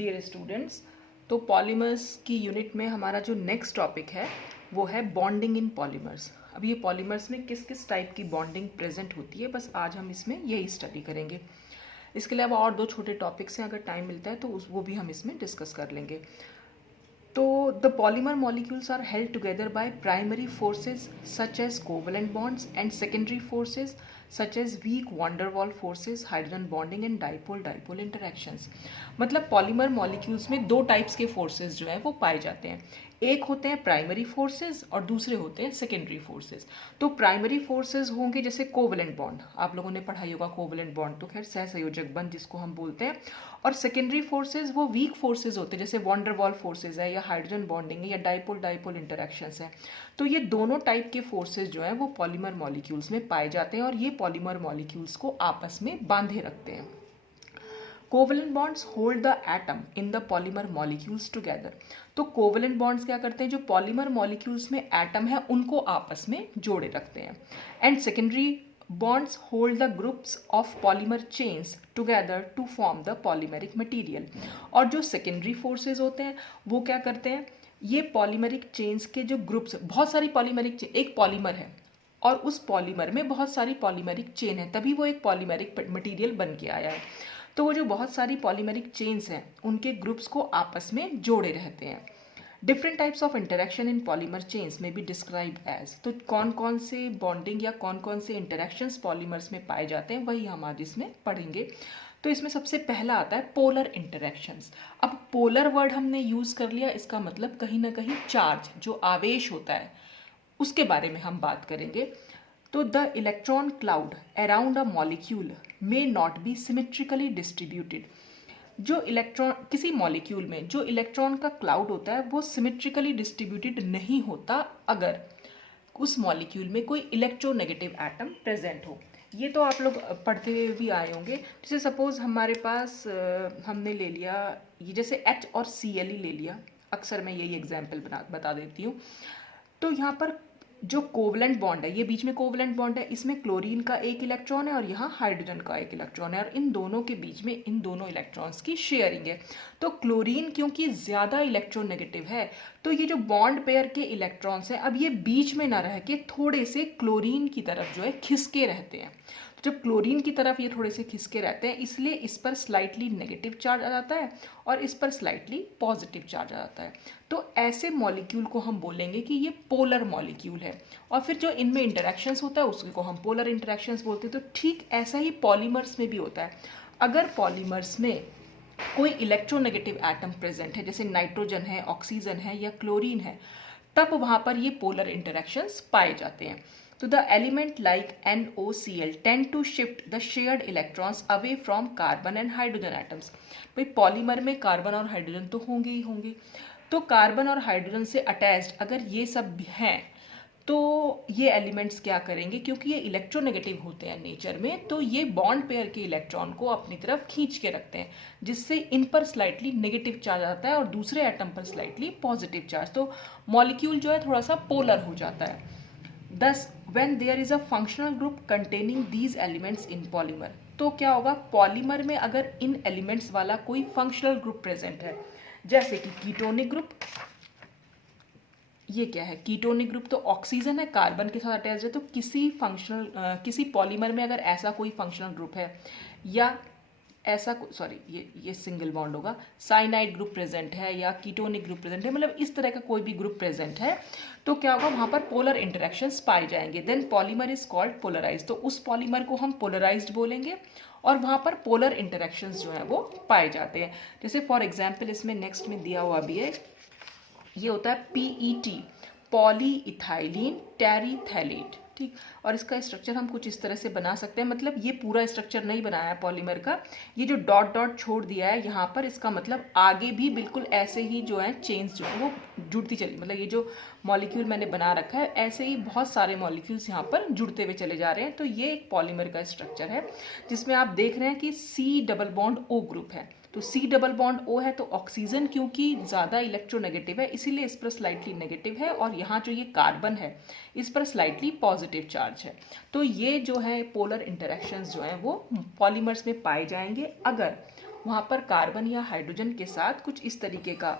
Dear students, तो polymers की unit में हमारा जो नेक्स्ट टॉपिक है वो है बॉन्डिंग इन पॉलीमर्स। अब ये पॉलीमर्स में किस किस टाइप की बॉन्डिंग प्रेजेंट होती है, बस आज हम इसमें यही स्टडी करेंगे। इसके अलावा और दो छोटे टॉपिक्स हैं, अगर टाइम मिलता है तो वो भी हम इसमें डिस्कस कर लेंगे। तो the polymer molecules are held together by primary forces such as covalent bonds and secondary forces such as weak van der Waals forces, hydrogen bonding and dipole dipole interactions. मतलब पॉलीमर मॉलिक्यूल्स में दो types के forces जो हैं वो पाए जाते हैं। एक होते हैं प्राइमरी फोर्सेस और दूसरे होते हैं सेकेंडरी फोर्सेस। तो प्राइमरी फोर्सेस होंगे जैसे कोवलेंट बॉन्ड, आप लोगों ने पढ़ाई होगा कोवलेंट बॉन्ड, तो खैर सहसंयोजक बंध जिसको हम बोलते हैं। और सेकेंडरी फोर्सेस वो वीक फोर्सेस होते हैं, जैसे वॉन्डर वॉल फोर्सेस है या हाइड्रोजन बॉन्डिंग है या डाइपोल डाइपोल इंटरैक्शंस है। तो ये दोनों टाइप के फोर्सेस जो हैं वो पॉलीमर मॉलिक्यूल्स में पाए जाते हैं और ये पॉलीमर मॉलिक्यूल्स को आपस में बांधे रखते हैं। Covalent bonds hold the atom in the polymer molecules together. तो कोवलेंट बॉन्ड्स क्या करते हैं, जो पॉलीमर मॉलिक्यूल्स में एटम है उनको आपस में जोड़े रखते हैं। And secondary bonds hold the groups of polymer chains together to form the polymeric material. और जो सेकेंडरी फोर्सेज होते हैं वो क्या करते हैं, ये पॉलीमेरिक चेन्स के जो ग्रुप्स, बहुत सारी पॉलीमेरिक चेन, एक पॉलीमर है और उस पॉलीमर में बहुत सारी पॉलीमेरिक चेन है, तभी वो एक पॉलीमेरिक मटेरियल बन के आया है। तो वो जो बहुत सारी पॉलीमेरिक चेन्स हैं उनके ग्रुप्स को आपस में जोड़े रहते हैं। Different types of interaction in polymer chains में बी डिस्क्राइब एज। तो कौन कौन से बॉन्डिंग या कौन कौन से इंटरेक्शंस पॉलीमर्स में पाए जाते हैं वही हम आज इसमें पढ़ेंगे। तो इसमें सबसे पहला आता है पोलर इंटरेक्शंस। अब पोलर वर्ड हमने यूज कर लिया, इसका मतलब कहीं ना कहीं चार्ज, जो आवेश होता है उसके बारे में हम बात करेंगे। तो the electron cloud around a molecule may not be symmetrically distributed. जो इलेक्ट्रॉन, किसी मॉलिक्यूल में जो इलेक्ट्रॉन का क्लाउड होता है वो सिमेट्रिकली डिस्ट्रीब्यूटेड नहीं होता अगर उस मॉलिक्यूल में कोई इलेक्ट्रोनेगेटिव एटम प्रेजेंट हो। ये तो आप लोग पढ़ते हुए भी आए होंगे। जैसे सपोज हमारे पास हमने ले लिया ये, जैसे H और Cl ही ले लिया, अक्सर मैं यही एग्जाम्पल बता देती हूँ। तो यहाँ पर जो कोवलेंट बॉन्ड है, ये बीच में कोवलेंट बॉन्ड है, इसमें क्लोरीन का एक इलेक्ट्रॉन है और यहाँ हाइड्रोजन का एक इलेक्ट्रॉन है और इन दोनों के बीच में इन दोनों इलेक्ट्रॉन्स की शेयरिंग है। तो क्लोरीन क्योंकि ज़्यादा इलेक्ट्रोनेगेटिव है तो ये जो बॉन्ड पेयर के इलेक्ट्रॉन्स हैं अब ये बीच में ना रह के थोड़े से क्लोरीन की तरफ जो है खिसके रहते हैं। जब क्लोरीन की तरफ ये थोड़े से खिसके रहते हैं इसलिए इस पर स्लाइटली नेगेटिव चार्ज आ जाता है और इस पर स्लाइटली पॉजिटिव चार्ज आ जाता है। तो ऐसे मॉलिक्यूल को हम बोलेंगे कि ये पोलर मॉलिक्यूल है। और फिर जो इनमें इंटरेक्शंस होता है उसको हम पोलर इंटरेक्शंस बोलते हैं। तो ठीक ऐसा ही पॉलीमर्स में भी होता है। अगर पॉलीमर्स में कोई इलेक्ट्रोनेगेटिव एटम प्रेजेंट है, जैसे नाइट्रोजन है, ऑक्सीजन है या क्लोरीन है, तब वहाँ पर ये पोलर इंटरेक्शंस पाए जाते हैं। तो the element like NOCl tend to shift the shared electrons away from carbon and hydrogen atoms. भाई पॉलीमर में कार्बन और हाइड्रोजन तो होंगे ही होंगे, तो कार्बन और हाइड्रोजन से अटैच्ड अगर ये सब हैं तो ये एलिमेंट्स क्या करेंगे, क्योंकि ये इलेक्ट्रोनेगेटिव होते हैं नेचर में, तो ये बॉन्ड पेयर के इलेक्ट्रॉन को अपनी तरफ खींच के रखते हैं, जिससे इन पर स्लाइटली नेगेटिव चार्ज आता है और दूसरे एटम पर स्लाइटली पॉजिटिव चार्ज। तो मॉलिक्यूल जो है थोड़ा सा पोलर हो जाता है। Thus, when there is a functional group containing these elements in polymer, तो क्या होगा, पॉलीमर में अगर इन एलिमेंट्स वाला कोई फंक्शनल ग्रुप प्रेजेंट है, जैसे कि कीटोनिक ग्रुप, ये क्या है कीटोनिक ग्रुप, तो ऑक्सीजन है कार्बन के साथ अटैच है। तो किसी पॉलीमर में अगर ऐसा कोई फंक्शनल ग्रुप है या ऐसा ये सिंगल बॉन्ड होगा, साइनाइड ग्रुप प्रेजेंट है या कीटोनिक ग्रुप प्रेजेंट है, मतलब इस तरह का कोई भी ग्रुप प्रेजेंट है, तो क्या होगा, वहाँ पर पोलर इंटरेक्शंस पाए जाएंगे। Then polymer is called polarized. तो उस पॉलीमर को हम पोलराइज्ड बोलेंगे और वहाँ पर पोलर इंटरेक्शंस जो है वो पाए जाते हैं। जैसे फॉर एग्जाम्पल इसमें नेक्स्ट में दिया हुआ भी है, ये होता है PET, पॉली इथाइलिन टेरीथैलेट, ठीक। और इसका स्ट्रक्चर हम कुछ इस तरह से बना सकते हैं, मतलब ये पूरा स्ट्रक्चर नहीं बनाया है पॉलीमर का, ये जो डॉट डॉट छोड़ दिया है यहाँ पर, इसका मतलब आगे भी बिल्कुल ऐसे ही जो है चेन्स जो है वो जुड़ती चली, मतलब ये जो मॉलिक्यूल मैंने बना रखा है ऐसे ही बहुत सारे मॉलिक्यूल्स यहाँ पर जुड़ते हुए चले जा रहे हैं। तो ये एक पॉलीमर का स्ट्रक्चर है जिसमें आप देख रहे हैं कि C+O ग्रुप है। तो C+O है तो ऑक्सीजन क्योंकि ज़्यादा इलेक्ट्रोनेगेटिव है इसीलिए इस पर स्लाइटली नेगेटिव है और यहाँ जो ये कार्बन है इस पर स्लाइटली पॉजिटिव चार्ज है। तो ये जो है पोलर इंटरेक्शंस जो हैं वो पॉलीमर्स में पाए जाएंगे अगर वहाँ पर कार्बन या हाइड्रोजन के साथ कुछ इस तरीके का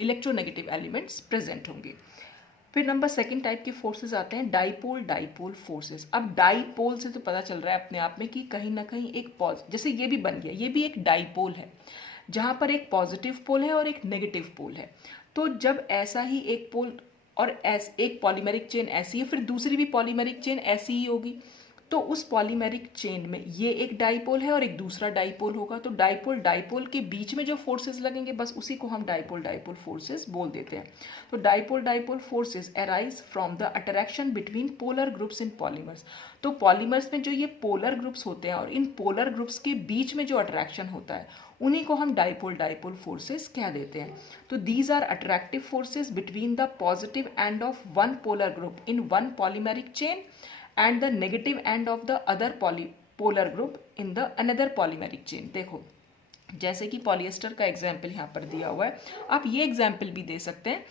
इलेक्ट्रोनेगेटिव एलिमेंट्स प्रेजेंट होंगे। फिर नंबर सेकंड टाइप के फोर्सेस आते हैं डाइपोल डाइपोल फोर्सेस। अब डाइपोल से तो पता चल रहा है अपने आप में कि कहीं ना कहीं एक जैसे ये भी बन गया, ये भी एक डाइपोल है जहाँ पर एक पॉजिटिव पोल है और एक नेगेटिव पोल है। तो जब ऐसा ही एक पोल और एक पॉलीमेरिक चेन ऐसी है, फिर दूसरी भी पॉलीमेरिक चेन ऐसी ही होगी, तो उस पॉलीमेरिक चेन में ये एक डाइपोल है और एक दूसरा डाइपोल होगा। तो डाइपोल डाइपोल के बीच में जो फोर्सेस लगेंगे बस उसी को हम डाइपोल डाइपोल फोर्सेस बोल देते हैं। तो dipole dipole forces arise from the attraction between polar groups in polymers. तो पॉलीमर्स में जो ये पोलर ग्रुप्स होते हैं और इन पोलर ग्रुप्स के बीच में जो अट्रैक्शन होता है उन्हीं को हम डाइपोल डाइपोल फोर्सेस कह देते हैं। तो these are attractive forces between the positive end of one polar group in one polymeric chain and the negative end of the other polar group in the another polymeric chain। देखो जैसे कि polyester का example यहाँ पर दिया हुआ है, आप ये एग्जाम्पल भी दे सकते हैं।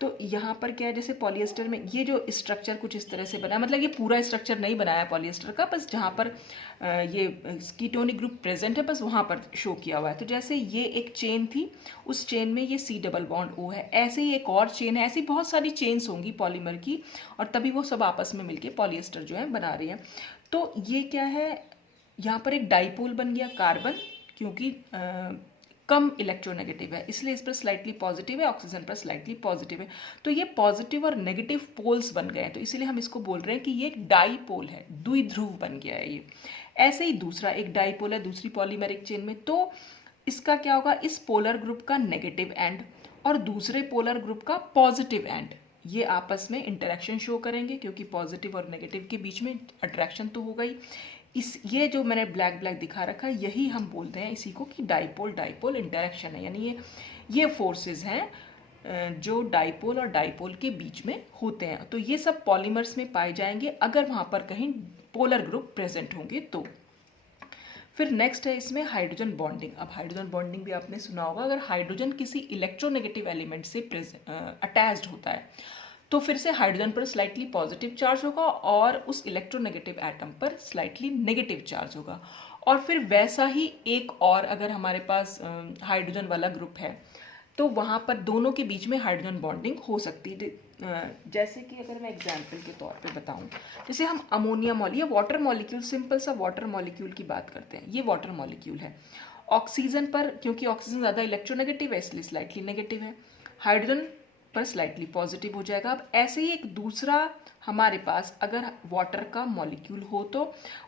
तो यहाँ पर क्या है, जैसे पॉलिएस्टर में ये जो स्ट्रक्चर कुछ इस तरह से बना है, मतलब ये पूरा स्ट्रक्चर नहीं बनाया है पॉलिएस्टर का, बस जहाँ पर ये कीटोनिक ग्रुप प्रेजेंट है बस वहाँ पर शो किया हुआ है। तो जैसे ये एक चेन थी, उस चेन में ये C डबल बॉन्ड O है, ऐसे ही एक और चेन है, ऐसी बहुत सारी चेन्स होंगी पॉलीमर की और तभी वो सब आपस में मिलके पॉलिएस्टर जो है बना रही है। तो ये क्या है, यहाँ पर एक डाइपोल बन गया कार्बन, क्योंकि कम इलेक्ट्रोनेगेटिव है इसलिए इस पर स्लाइटली पॉजिटिव है, ऑक्सीजन पर स्लाइटली पॉजिटिव है। तो ये पॉजिटिव और नेगेटिव पोल्स बन गए हैं, तो इसीलिए हम इसको बोल रहे हैं कि ये एक डाइपोल है, द्विध्रुव बन गया है ये। ऐसे ही दूसरा एक डाइपोल है दूसरी पॉलीमेरिक चेन में, तो इसका क्या होगा, इस पोलर ग्रुप का नेगेटिव एंड और दूसरे पोलर ग्रुप का पॉजिटिव एंड ये आपस में इंटरेक्शन शो करेंगे, क्योंकि पॉजिटिव और नेगेटिव के बीच में अट्रैक्शन तो होगा ही। ये जो मैंने ब्लैक ब्लैक दिखा रखा है यही हम बोलते हैं इसी को कि डाइपोल डाइपोल इंटरेक्शन है, यानी ये फोर्सेस हैं जो डाइपोल और डाइपोल के बीच में होते हैं। तो ये सब पॉलीमर्स में पाए जाएंगे अगर वहाँ पर कहीं पोलर ग्रुप प्रेजेंट होंगे तो। फिर नेक्स्ट है इसमें हाइड्रोजन बॉन्डिंग। अब हाइड्रोजन बॉन्डिंग भी आपने सुना होगा, अगर हाइड्रोजन किसी इलेक्ट्रोनेगेटिव एलिमेंट से अटैच्ड होता है तो फिर से हाइड्रोजन पर स्लाइटली पॉजिटिव चार्ज होगा और उस इलेक्ट्रोनेगेटिव एटम पर स्लाइटली नेगेटिव चार्ज होगा। और फिर वैसा ही एक और अगर हमारे पास हाइड्रोजन वाला ग्रुप है तो वहाँ पर दोनों के बीच में हाइड्रोजन बॉन्डिंग हो सकती है। जैसे कि अगर मैं एग्जाम्पल के तौर पे बताऊँ, जैसे हम ammonia molecule, water molecule, simple सा वाटर मॉलिक्यूल की बात करते हैं, ये वाटर मॉलिक्यूल है। ऑक्सीजन पर क्योंकि ऑक्सीजन ज़्यादा इलेक्ट्रोनेगेटिव है इसलिए स्लाइटली नेगेटिव है, हाइड्रोजन पर स्लाइटली पॉजिटिव हो जाएगा। अब ऐसे ही एक दूसरा हमारे पास अगर वाटर का मॉलिक्यूल हो तो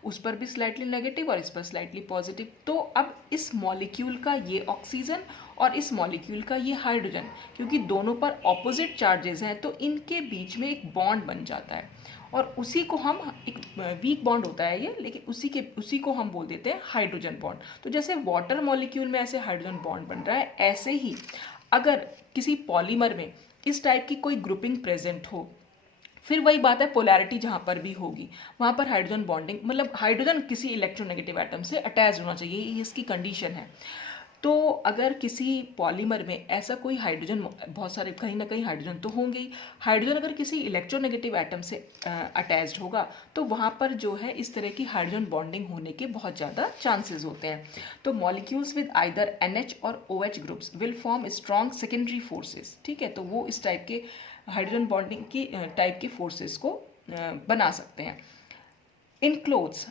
उस पर भी स्लाइटली नेगेटिव और इस पर स्लाइटली पॉजिटिव। तो अब इस मॉलिक्यूल का ये ऑक्सीजन और इस मॉलिक्यूल का ये हाइड्रोजन, क्योंकि दोनों पर ऑपोजिट चार्जेस हैं तो इनके बीच में एक बॉन्ड बन जाता है और उसी को हम, एक वीक बॉन्ड होता है ये, लेकिन उसी को हम बोल देते हैं हाइड्रोजन बॉन्ड। तो जैसे वाटर मॉलिक्यूल में ऐसे हाइड्रोजन बॉन्ड बन रहा है, ऐसे ही अगर किसी पॉलीमर में इस टाइप की कोई ग्रुपिंग प्रेजेंट हो, फिर वही बात है पोलैरिटी जहाँ पर भी होगी वहाँ पर हाइड्रोजन बॉन्डिंग, मतलब हाइड्रोजन किसी इलेक्ट्रोनेगेटिव एटम से अटैच होना चाहिए, ये इसकी कंडीशन है। तो अगर किसी पॉलीमर में ऐसा कोई हाइड्रोजन, बहुत सारे कहीं ना कहीं हाइड्रोजन तो होंगे ही, हाइड्रोजन अगर किसी इलेक्ट्रोनेगेटिव एटम से अटैच्ड होगा तो वहाँ पर जो है इस तरह की हाइड्रोजन बॉन्डिंग होने के बहुत ज़्यादा चांसेस होते हैं। तो मॉलिक्यूल्स विद आइदर NH और OH groups will form strong secondary forces, ठीक है, तो वो इस टाइप के हाइड्रोजन बॉन्डिंग की टाइप के फोर्सेस को बना सकते हैं। इन क्लोथ्स,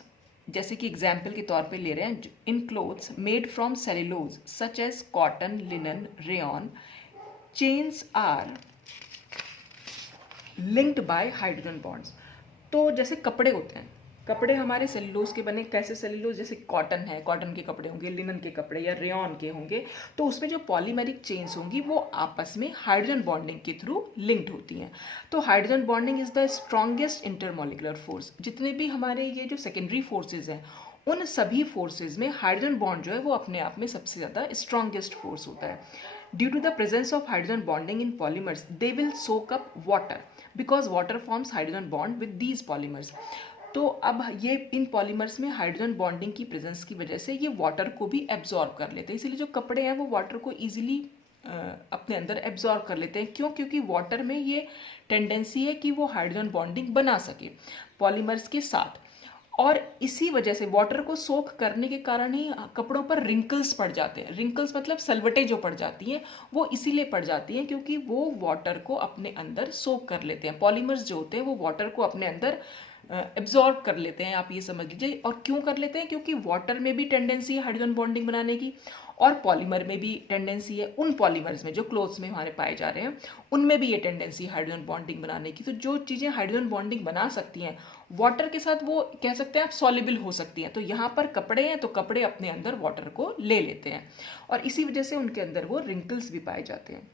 जैसे कि एग्जाम्पल के तौर पे ले रहे हैं, in clothes made from cellulose such as cotton, linen, rayon, chains are linked by hydrogen bonds. तो जैसे कपड़े होते हैं, कपड़े हमारे सेल्यूलोज के बने, कैसे सेल्यूलोज, जैसे कॉटन है, कॉटन के कपड़े होंगे, लिनन के कपड़े या रेयन के होंगे, तो उसमें जो पॉलीमेरिक चेन्स होंगी वो आपस में हाइड्रोजन बॉन्डिंग के थ्रू लिंक्ड होती हैं। तो hydrogen bonding is the strongest intermolecular force. जितने भी हमारे ये जो सेकेंडरी फोर्सेज हैं उन सभी फोर्सेज में हाइड्रोजन बॉन्ड जो है वो अपने आप में सबसे ज़्यादा स्ट्रॉन्गेस्ट फोर्स होता है। Due to the presence of hydrogen bonding in polymers they will soak up water because water forms hydrogen bond with these polymers. तो अब ये इन पॉलीमर्स में हाइड्रोजन बॉन्डिंग की प्रेजेंस की वजह से ये वाटर को भी एब्जॉर्ब कर लेते हैं, इसीलिए जो कपड़े हैं वो वाटर को ईजिली अपने अंदर एब्जॉर्ब कर लेते हैं। क्यों? क्योंकि वाटर में ये टेंडेंसी है कि वो हाइड्रोजन बॉन्डिंग बना सके पॉलीमर्स के साथ। और इसी वजह से वाटर को सोख करने के कारण ही कपड़ों पर रिंकल्स पड़ जाते हैं। रिंकल्स मतलब सलवटें जो पड़ जाती हैं वो इसीलिए पड़ जाती हैं क्योंकि वो वाटर को अपने अंदर सोख कर लेते हैं। पॉलीमर्स जो होते हैं वो वाटर को अपने अंदर एब्जॉर्ब कर लेते हैं, आप ये समझ लीजिए। और क्यों कर लेते हैं? क्योंकि वाटर में भी टेंडेंसी है हाइड्रोजन बॉन्डिंग बनाने की और पॉलीमर में भी टेंडेंसी है। उन पॉलीमर्स में जो क्लोथ्स में हमारे पाए जा रहे हैं उनमें भी ये टेंडेंसी है हाइड्रोजन बॉन्डिंग बनाने की। तो जो चीज़ें हाइड्रोजन बॉन्डिंग बना सकती हैं वाटर के साथ, वो कह सकते हैं आप सॉल्युबल हो सकती हैं। तो यहाँ पर कपड़े हैं तो कपड़े अपने अंदर वाटर को ले लेते हैं और इसी वजह से उनके अंदर वो रिंकल्स भी पाए जाते हैं।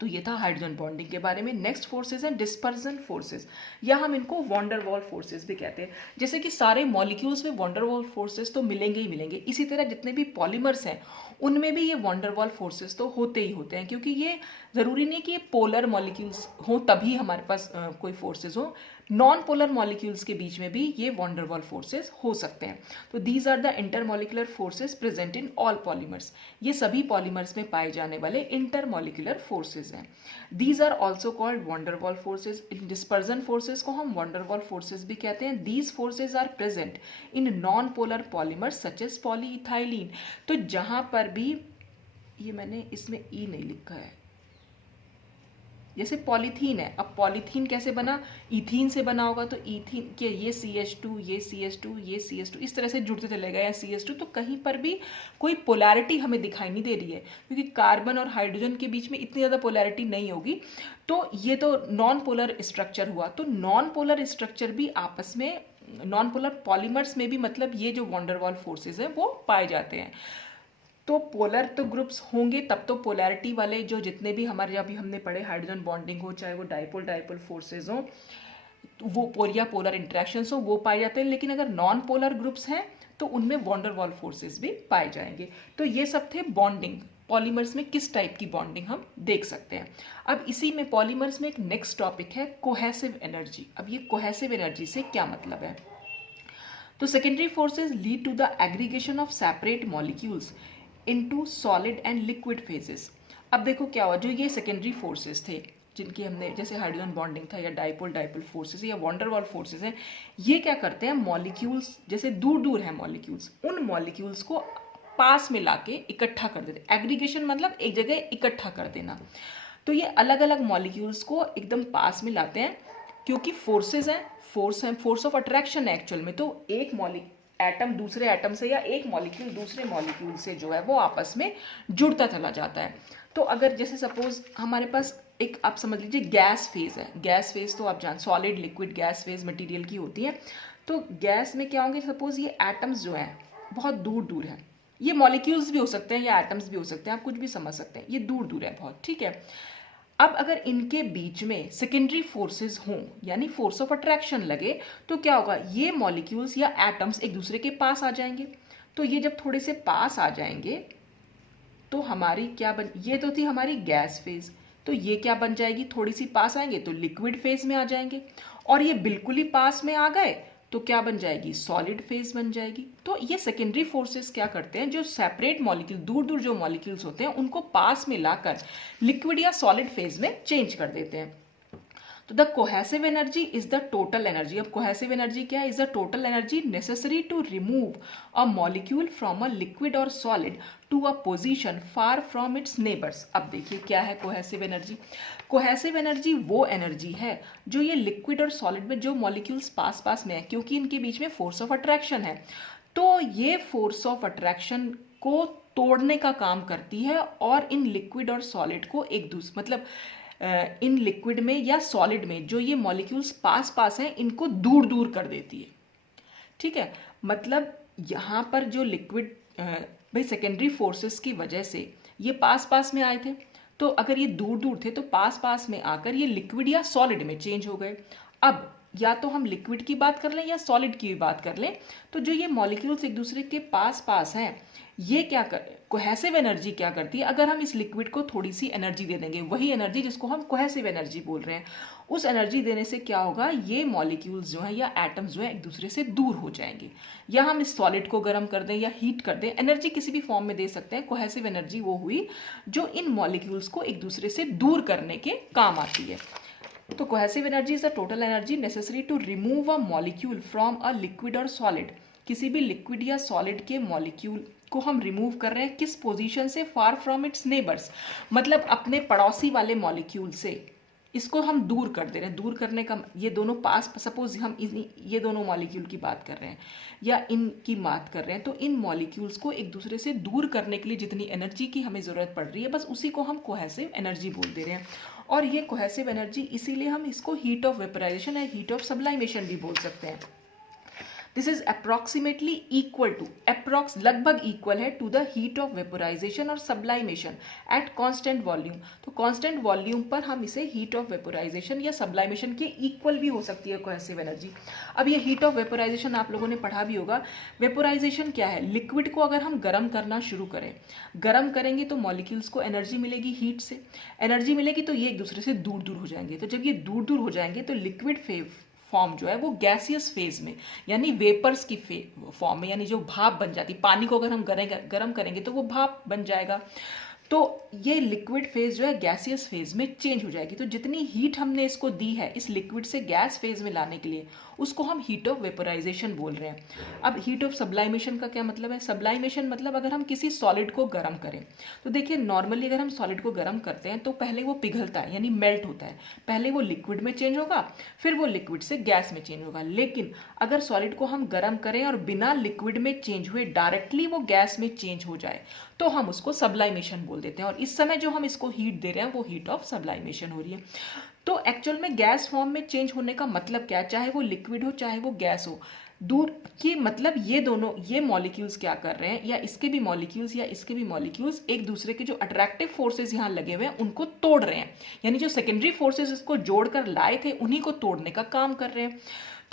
तो ये था हाइड्रोजन बॉन्डिंग के बारे में। नेक्स्ट फोर्सेस हैं डिस्पर्जन फोर्सेस, या हम इनको वॉन्डर वॉल फोर्सेस भी कहते हैं। जैसे कि सारे मॉलिक्यूल्स में वॉन्डर वॉल फोर्सेस तो मिलेंगे ही मिलेंगे, इसी तरह जितने भी पॉलीमर्स हैं उनमें भी ये वॉन्डर वॉल फोर्सेस तो होते ही होते हैं, क्योंकि ये ज़रूरी नहीं कि ये पोलर मॉलिक्यूल्स हो तभी हमारे पास कोई फोर्सेस हो। नॉन पोलर मॉलिक्यूल्स के बीच में भी ये वॉन्डर वॉल फोर्सेस हो सकते हैं। तो these are the intermolecular forces present in all polymers. ये सभी पॉलीमर्स में पाए जाने वाले इंटरमॉलिक्यूलर फोर्सेस हैं। These are also called van der Waals forces. इन डिस्पर्जन फोर्सेस को हम वॉन्डर वॉल फोर्सेस भी कहते हैं। These forces are present in non polar polymers such as polyethylene. तो जहां पर भी, ये मैंने इसमें ई नहीं लिखा है, जैसे पॉलीथीन है, अब पॉलीथीन कैसे बना? इथीन से बना होगा। तो इथीन के ये CH2, ये CH2, ये CH2 इस तरह से जुड़ते चले गए, या CH2। तो कहीं पर भी कोई पोलैरिटी हमें दिखाई नहीं दे रही है, क्योंकि कार्बन और हाइड्रोजन के बीच में इतनी ज़्यादा पोलैरिटी नहीं होगी। तो ये तो नॉन पोलर स्ट्रक्चर हुआ। तो नॉन पोलर स्ट्रक्चर भी आपस में, नॉन पोलर पॉलीमर्स में भी, मतलब ये जो वॉन्डर वॉल फोर्सेज हैं वो पाए जाते हैं। तो पोलर तो ग्रुप्स होंगे तब तो पोलैरिटी वाले जो जितने भी हमारे अभी हमने पढ़े हाइड्रोजन बॉन्डिंग हो, चाहे वो डाइपोल डाइपोल फोर्सेज हो, वो या पोलर इंटरेक्शंस हो, वो पाए जाते हैं। लेकिन अगर नॉन पोलर ग्रुप्स हैं तो उनमें वॉन्डर वॉल फोर्सेज भी पाए जाएंगे। तो ये सब थे बॉन्डिंग। पॉलीमर्स में किस टाइप की बॉन्डिंग हम देख सकते हैं। अब इसी में पॉलीमर्स में एक नेक्स्ट टॉपिक है कोहेसिव एनर्जी। अब ये कोहेसिव एनर्जी से क्या मतलब है? तो secondary forces lead to the aggregation of separate molecules into solid and liquid phases. अब देखो क्या हुआ, जो ये सेकेंडरी फोर्सेस थे जिनकी हमने, जैसे हाइड्रोजन बॉन्डिंग था या डाइपोल डाइपोल फोर्सेस या वॉन्डर वॉल फोर्सेस हैं, ये क्या करते हैं? मॉलिक्यूल्स जैसे दूर दूर हैं मॉलिक्यूल्स, उन मॉलिक्यूल्स को पास में लाके इकट्ठा कर देते। एग्रीगेशन मतलब एक जगह इकट्ठा कर देना। तो ये अलग अलग मॉलिक्यूल्स को एकदम पास में लाते हैं, क्योंकि फोर्सेज हैं, फोर्स ऑफ अट्रैक्शन है एक्चुअल में। तो एक एटम दूसरे एटम से या एक मॉलिक्यूल दूसरे मॉलिक्यूल से जो है वो आपस में जुड़ता चला जाता है। तो अगर जैसे सपोज हमारे पास एक, आप समझ लीजिए गैस फेज है। गैस फेज तो आप जान, solid liquid gas phase material की होती है। तो गैस में क्या होंगे, सपोज ये एटम्स जो हैं बहुत दूर दूर हैं, ये मॉलिक्यूल्स भी हो सकते हैं या एटम्स भी हो सकते हैं, आप कुछ भी समझ सकते हैं, ये दूर दूर है बहुत, ठीक है। अब अगर इनके बीच में सेकेंडरी फोर्सेस हों, यानी फोर्स ऑफ अट्रैक्शन लगे, तो क्या होगा, ये मॉलिक्यूल्स या एटम्स एक दूसरे के पास आ जाएंगे। तो ये जब थोड़े से पास आ जाएंगे तो हमारी क्या बन, ये तो थी हमारी गैस फेज, तो ये क्या बन जाएगी, थोड़ी सी पास आएंगे तो लिक्विड फेज में आ जाएंगे। और ये बिल्कुल ही पास में आ गए तो क्या बन जाएगी, सॉलिड फेज बन जाएगी। तो ये सेकेंडरी फोर्सेस क्या करते हैं, जो सेपरेट मॉलिक्यूल, दूर दूर जो मॉलिक्यूल्स होते हैं उनको पास में लाकर लिक्विड या सॉलिड फेज में चेंज कर देते हैं। तो the cohesive energy is the total energy. अब कोहेसिव एनर्जी क्या है, is the total energy necessary to remove a molecule from a liquid और solid to a position far from its neighbours. अब देखिए क्या है कोहेसिव एनर्जी। कोहेसिव एनर्जी वो energy है जो ये लिक्विड और सॉलिड में जो मॉलिक्यूल्स पास पास में है, क्योंकि इनके बीच में फोर्स ऑफ अट्रैक्शन है, तो ये फोर्स ऑफ अट्रैक्शन को तोड़ने का काम करती है और इन लिक्विड और सॉलिड को एक दूसरे, मतलब इन लिक्विड में या सॉलिड में जो ये मॉलिक्यूल्स पास पास हैं इनको दूर दूर कर देती है, ठीक है। मतलब यहाँ पर जो लिक्विड, भाई सेकेंडरी फोर्सेस की वजह से ये पास पास में आए थे, तो अगर ये दूर दूर थे तो पास पास में आकर ये लिक्विड या सॉलिड में चेंज हो गए। अब या तो हम लिक्विड की बात कर लें या सॉलिड की भी बात कर लें, तो जो ये मॉलिक्यूल्स एक दूसरे के पास पास हैं, ये क्या कर, कोहेसिव एनर्जी क्या करती है, अगर हम इस लिक्विड को थोड़ी सी एनर्जी दे देंगे, वही एनर्जी जिसको हम कोहेसिव एनर्जी बोल रहे हैं, उस एनर्जी देने से क्या होगा, ये मॉलिक्यूल्स जो हैं या एटम्स जो हैं एक दूसरे से दूर हो जाएंगे। या हम इस सॉलिड को गर्म कर दें या हीट कर दें, एनर्जी किसी भी फॉर्म में दे सकते हैं। कोहेसिव एनर्जी वो हुई जो इन मॉलिक्यूल्स को एक दूसरे से दूर करने के काम आती है। तो cohesive energy is the total energy necessary to remove a molecule from a liquid और सॉलिड। किसी भी लिक्विड या सॉलिड के मॉलिक्यूल को हम रिमूव कर रहे हैं किस पोजीशन से? फार फ्रॉम इट्स नेबर्स, मतलब अपने पड़ोसी वाले मॉलिक्यूल से इसको हम दूर कर दे रहे हैं। दूर करने का ये दोनों पास, सपोज हम ये दोनों मॉलिक्यूल की बात कर रहे हैं या इनकी बात कर रहे हैं, तो इन मॉलिक्यूल्स को एक दूसरे से दूर करने के लिए जितनी एनर्जी की हमें ज़रूरत पड़ रही है, बस उसी को हम कोहेसिव एनर्जी बोल दे रहे हैं। और ये कोहेसिव एनर्जी, इसीलिए हम इसको हीट ऑफ वेपराइजेशन या हीट ऑफ सब्लाइमेशन भी बोल सकते हैं। This is approximately equal to, approx लगभग इक्वल है to the heat of vaporization और सब्लाइमेशन एट कांस्टेंट वॉल्यूम। तो कांस्टेंट वॉल्यूम पर हम इसे हीट ऑफ वेपोराइजेशन या सब्लाइमेशन के इक्वल भी हो सकती है कोहेसिव एनर्जी। अब ये हीट ऑफ वेपोराइजेशन आप लोगों ने पढ़ा भी होगा। वेपोराइजेशन क्या है? लिक्विड को अगर हम गर्म करना शुरू करें, गर्म करेंगे तो मॉलिक्यूल्स को एनर्जी मिलेगी, हीट से एनर्जी मिलेगी, तो ये एक दूसरे से दूर दूर हो जाएंगे। तो जब ये दूर दूर हो जाएंगे तो लिक्विड फॉर्म जो है वो गैसियस फेज में, यानी वेपर्स की फॉर्म में, यानी जो भाप बन जाती, पानी को अगर हम गर्म करेंगे तो वो भाप बन जाएगा। तो ये लिक्विड फेज जो है गैसियस फेज में चेंज हो जाएगी। तो जितनी हीट हमने इसको दी है इस लिक्विड से गैस फेज में लाने के लिए, उसको हम हीट ऑफ वेपोराइजेशन बोल रहे हैं। अब हीट ऑफ सब्लाइमेशन का क्या मतलब है? सब्लाइमेशन मतलब अगर हम किसी सॉलिड को गर्म करें, तो देखिए नॉर्मली अगर हम सॉलिड को गर्म करते हैं तो पहले वो पिघलता है, यानी मेल्ट होता है। पहले वो लिक्विड में चेंज होगा, फिर वो लिक्विड से गैस में चेंज होगा। लेकिन अगर सॉलिड को हम गर्म करें और बिना लिक्विड में चेंज हुए डायरेक्टली वो गैस में चेंज हो जाए, तो हम उसको सब्लाइमेशन बोल देते हैं। और इस समय जो हम इसको हीट दे रहे हैं वो हीट ऑफ सब्लाइमेशन हो रही है। तो एक्चुअल में गैस फॉर्म में चेंज होने का मतलब क्या है? चाहे वो लिक्विड हो चाहे वो गैस हो, दूर की मतलब ये दोनों, ये मॉलिक्यूल्स क्या कर रहे हैं, या इसके भी मॉलिक्यूल्स या इसके भी मॉलिक्यूल्स एक दूसरे के जो अट्रैक्टिव फोर्सेस यहाँ लगे हुए हैं उनको तोड़ रहे हैं, यानी जो सेकेंडरी फोर्सेस इसको जोड़कर लाए थे उन्हीं को तोड़ने का काम कर रहे हैं।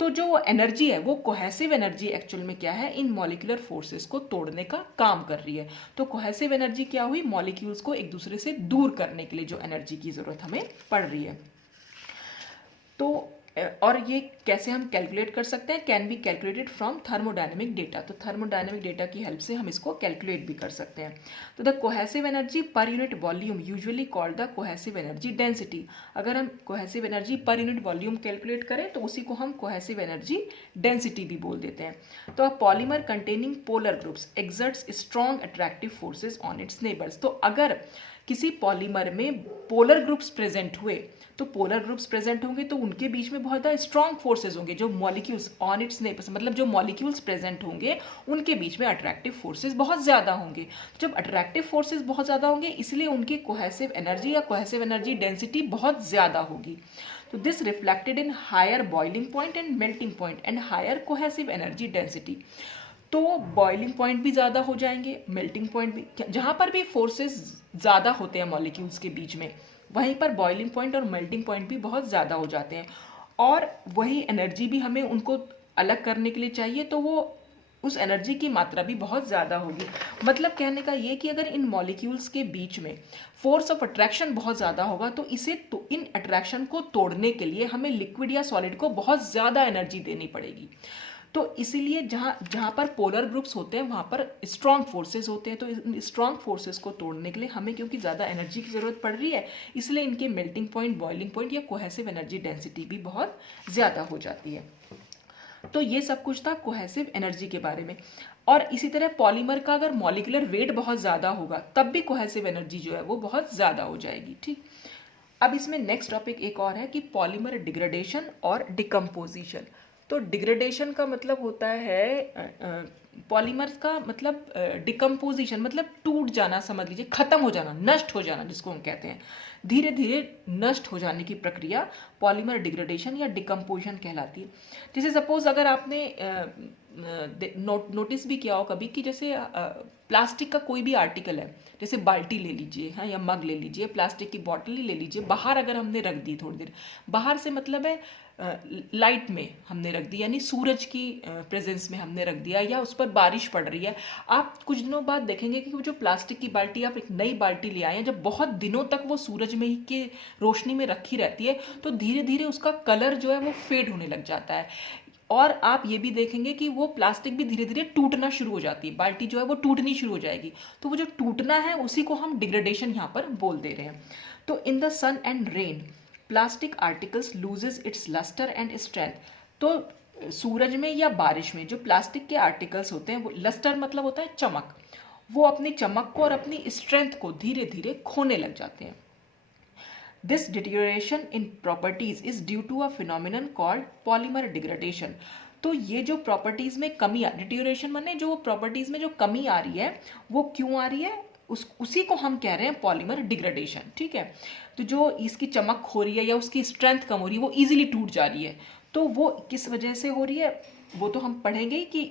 तो जो एनर्जी है वो कोहेसिव एनर्जी एक्चुअल में क्या है? इन मॉलिक्यूलर फोर्सेस को तोड़ने का काम कर रही है। तो कोहेसिव एनर्जी क्या हुई? मॉलिक्यूल्स को एक दूसरे से दूर करने के लिए जो एनर्जी की जरूरत हमें पड़ रही है। तो और ये कैसे हम कैलकुलेट कर सकते हैं? Can be calculated from thermodynamic data. तो थर्मोडायनेमिक डेटा की हेल्प से हम इसको कैलकुलेट भी कर सकते हैं। तो the cohesive energy per unit volume usually called the cohesive energy density. अगर हम cohesive energy per unit volume calculate करें तो उसी को हम कोहेसिव एनर्जी डेंसिटी भी बोल देते हैं। तो a polymer containing polar groups exerts strong attractive forces on it's neighbours. तो अगर किसी पॉलीमर में पोलर ग्रुप्स प्रेजेंट हुए, तो पोलर ग्रुप्स प्रेजेंट होंगे तो उनके बीच में बहुत ज़्यादा स्ट्रॉन्ग फोर्सेज होंगे। जो मॉलिक्यूल्स ऑन इट्स नेबर्स, मतलब जो मॉलिक्यूल्स प्रेजेंट होंगे उनके बीच में अट्रैक्टिव फोर्सेज बहुत ज़्यादा होंगे। जब अट्रैक्टिव फोर्सेज बहुत ज़्यादा होंगे इसलिए उनकी कोहेसिव एनर्जी या कोहेसिव एनर्जी डेंसिटी बहुत ज़्यादा होगी। तो this reflected in higher boiling point and melting point and higher cohesive energy density. तो बॉइलिंग पॉइंट भी ज़्यादा हो जाएंगे, मेल्टिंग पॉइंट भी, जहाँ पर भी फोर्सेस ज़्यादा होते हैं मॉलिक्यूल्स के बीच में, वहीं पर बॉइलिंग पॉइंट और मेल्टिंग पॉइंट भी बहुत ज़्यादा हो जाते हैं। और वही एनर्जी भी हमें उनको अलग करने के लिए चाहिए, तो वो उस एनर्जी की मात्रा भी बहुत ज़्यादा होगी। मतलब कहने का ये कि अगर इन मॉलिक्यूल्स के बीच में फोर्स ऑफ अट्रैक्शन बहुत ज़्यादा होगा तो इसे तो इन अट्रैक्शन को तोड़ने के लिए हमें लिक्विड या सॉलिड को बहुत ज़्यादा एनर्जी देनी पड़ेगी। तो इसीलिए जहाँ पर पोलर ग्रुप्स होते हैं वहाँ पर स्ट्रॉन्ग फोर्सेस होते हैं। तो इन स्ट्रॉन्ग फोर्सेस को तोड़ने के लिए हमें क्योंकि ज़्यादा एनर्जी की ज़रूरत पड़ रही है, इसलिए इनके मेल्टिंग पॉइंट, बॉइलिंग पॉइंट या कोहेसिव एनर्जी डेंसिटी भी बहुत ज़्यादा हो जाती है। तो ये सब कुछ था कोहेसिव एनर्जी के बारे में। और इसी तरह पॉलीमर का अगर मॉलिक्यूलर वेट बहुत ज़्यादा होगा तब भी कोहेसिव एनर्जी जो है वो बहुत ज़्यादा हो जाएगी। ठीक, अब इसमें नेक्स्ट टॉपिक एक और है कि पॉलीमर डिग्रेडेशन और डिकम्पोजिशन। तो डिग्रेडेशन का मतलब होता है पॉलीमर्स का मतलब डिकम्पोजिशन मतलब टूट जाना, समझ लीजिए खत्म हो जाना, नष्ट हो जाना, जिसको हम कहते हैं धीरे धीरे नष्ट हो जाने की प्रक्रिया पॉलीमर डिग्रेडेशन या डिकम्पोजिशन कहलाती है। जैसे सपोज अगर आपने नोटिस भी किया हो कभी कि जैसे प्लास्टिक का कोई भी आर्टिकल है, जैसे बाल्टी ले लीजिए, हाँ, या मग ले लीजिए, प्लास्टिक की बॉटल ही ले लीजिए, बाहर अगर हमने रख दी थोड़ी देर, बाहर से मतलब है लाइट में हमने रख दी, यानी सूरज की प्रेजेंस में हमने रख दिया, या उस पर बारिश पड़ रही है, आप कुछ दिनों बाद देखेंगे कि वो जो प्लास्टिक की बाल्टी, आप एक नई बाल्टी ले आए हैं, जब बहुत दिनों तक वो सूरज में ही के रोशनी में रखी रहती है तो धीरे धीरे उसका कलर जो है वो फेड होने लग जाता है। और आप ये भी देखेंगे कि वो प्लास्टिक भी धीरे धीरे टूटना शुरू हो जाती है, बाल्टी जो है वो टूटनी शुरू हो जाएगी। तो वो जो टूटना है उसी को हम डिग्रेडेशन यहाँ पर बोल दे रहे हैं। तो in the sun and rain plastic articles loses its lustre and strength. तो सूरज में या बारिश में जो प्लास्टिक के आर्टिकल्स होते हैं, वो लस्टर मतलब होता है चमक, वो अपनी चमक को और अपनी स्ट्रेंथ को धीरे धीरे खोने लग जाते हैं। This deterioration in properties is due to a phenomenon called polymer degradation. तो ये जो प्रॉपर्टीज में कमी, डिटेरियोरेशन माने जो प्रॉपर्टीज में जो कमी आ रही है वो क्यों आ रही है, उसी को हम कह रहे हैं पॉलीमर डिग्रेडेशन। ठीक है, तो जो इसकी चमक खो रही है या उसकी स्ट्रेंथ कम हो रही है, वो इजीली टूट जा रही है, तो वो किस वजह से हो रही है वो तो हम पढ़ेंगे ही कि,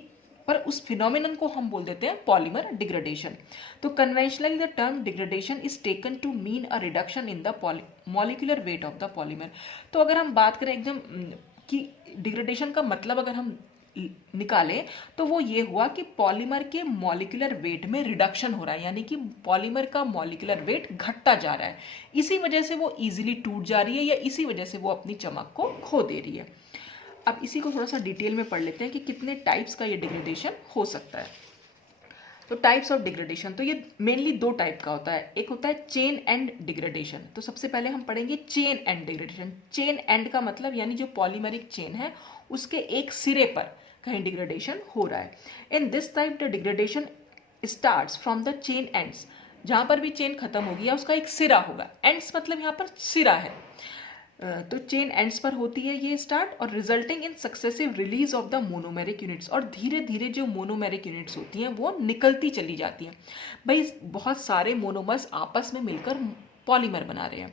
पर उस फिनोमिनन को हम बोल देते हैं पॉलीमर डिग्रेडेशन। तो conventionally the term degradation is taken to mean a reduction in the molecular weight of the polymer. तो अगर हम बात करें एकदम कि डिग्रेडेशन का मतलब अगर हम निकालें तो वो ये हुआ कि पॉलीमर के मॉलिक्यूलर वेट में रिडक्शन हो रहा है, यानी कि पॉलीमर का मॉलिक्यूलर वेट घटता जा रहा है, इसी वजह से वो इजीली टूट जा रही है या इसी वजह से वो अपनी चमक को खो दे रही है। अब इसी को थोड़ा सा डिटेल में पढ़ लेते हैं कि कितने टाइप्स का ये डिग्रेडेशन हो सकता है। तो टाइप्स ऑफ डिग्रेडेशन, तो ये मेनली दो टाइप का होता है। एक होता है चेन एंड डिग्रेडेशन। तो सबसे पहले हम पढ़ेंगे chain and degradation. Chain and का मतलब यानी जो पॉलीमरिक चेन है उसके एक सिरे पर कहीं डिग्रेडेशन हो रहा है। In this type the degradation starts from the chain ends. जहाँ पर भी चेन खत्म होगी या उसका एक सिरा होगा, एंड्स मतलब यहाँ पर सिरा है, तो चेन एंड्स पर होती है ये स्टार्ट, और resulting in successive release of the monomeric units. और धीरे धीरे जो मोनोमेरिक यूनिट्स होती हैं वो निकलती चली जाती हैं। भाई बहुत सारे मोनोमर्स आपस में मिलकर पॉलीमर बना रहे हैं,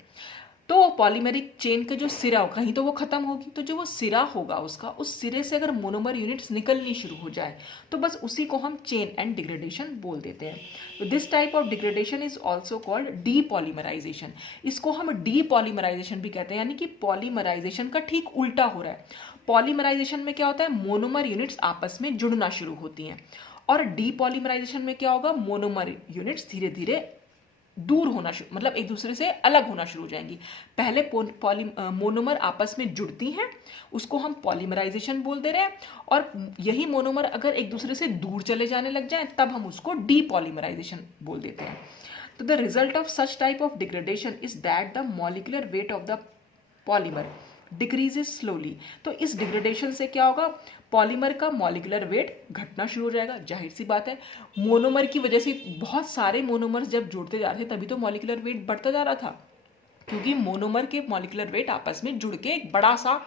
तो वो पॉलीमेरिक चेन का जो सिरा हो कहीं तो वो खत्म होगी, तो जो वो सिरा होगा उसका, उस सिरे से अगर मोनोमर यूनिट्स निकलनी शुरू हो जाए तो बस उसी को हम चेन एंड डिग्रेडेशन बोल देते हैं। तो this type of degradation is also called depolymerisation. इसको हम डीपॉलीमराइजेशन भी कहते हैं, यानी कि पॉलीमराइजेशन का ठीक उल्टा हो रहा है। पॉलीमराइजेशन में क्या होता है, मोनोमर यूनिट्स आपस में जुड़ना शुरू होती हैं, और डीपॉलीमराइजेशन में क्या होगा, मोनोमर यूनिट्स धीरे धीरे दूर होना मतलब एक दूसरे से अलग होना शुरू हो जाएंगी। पहले मोनोमर आपस में जुड़ती हैं, उसको हम पॉलीमराइजेशन बोल दे रहे हैं, और यही मोनोमर अगर एक दूसरे से दूर चले जाने लग जाएं तब हम उसको डीपॉलीमराइजेशन बोल देते हैं। तो the result of such type of degradation is that the molecular weight of the polymer decreases slowly. तो इस डिग्रेडेशन से क्या होगा, पॉलीमर का मॉलिक्यूलर वेट घटना शुरू हो जाएगा। जाहिर सी बात है, मोनोमर की वजह से बहुत सारे मोनोमर्स जब जुड़ते जा रहे थे तभी तो मॉलिक्यूलर वेट बढ़ता जा रहा था, क्योंकि मोनोमर के मॉलिक्यूलर वेट आपस में जुड़ के एक बड़ा सा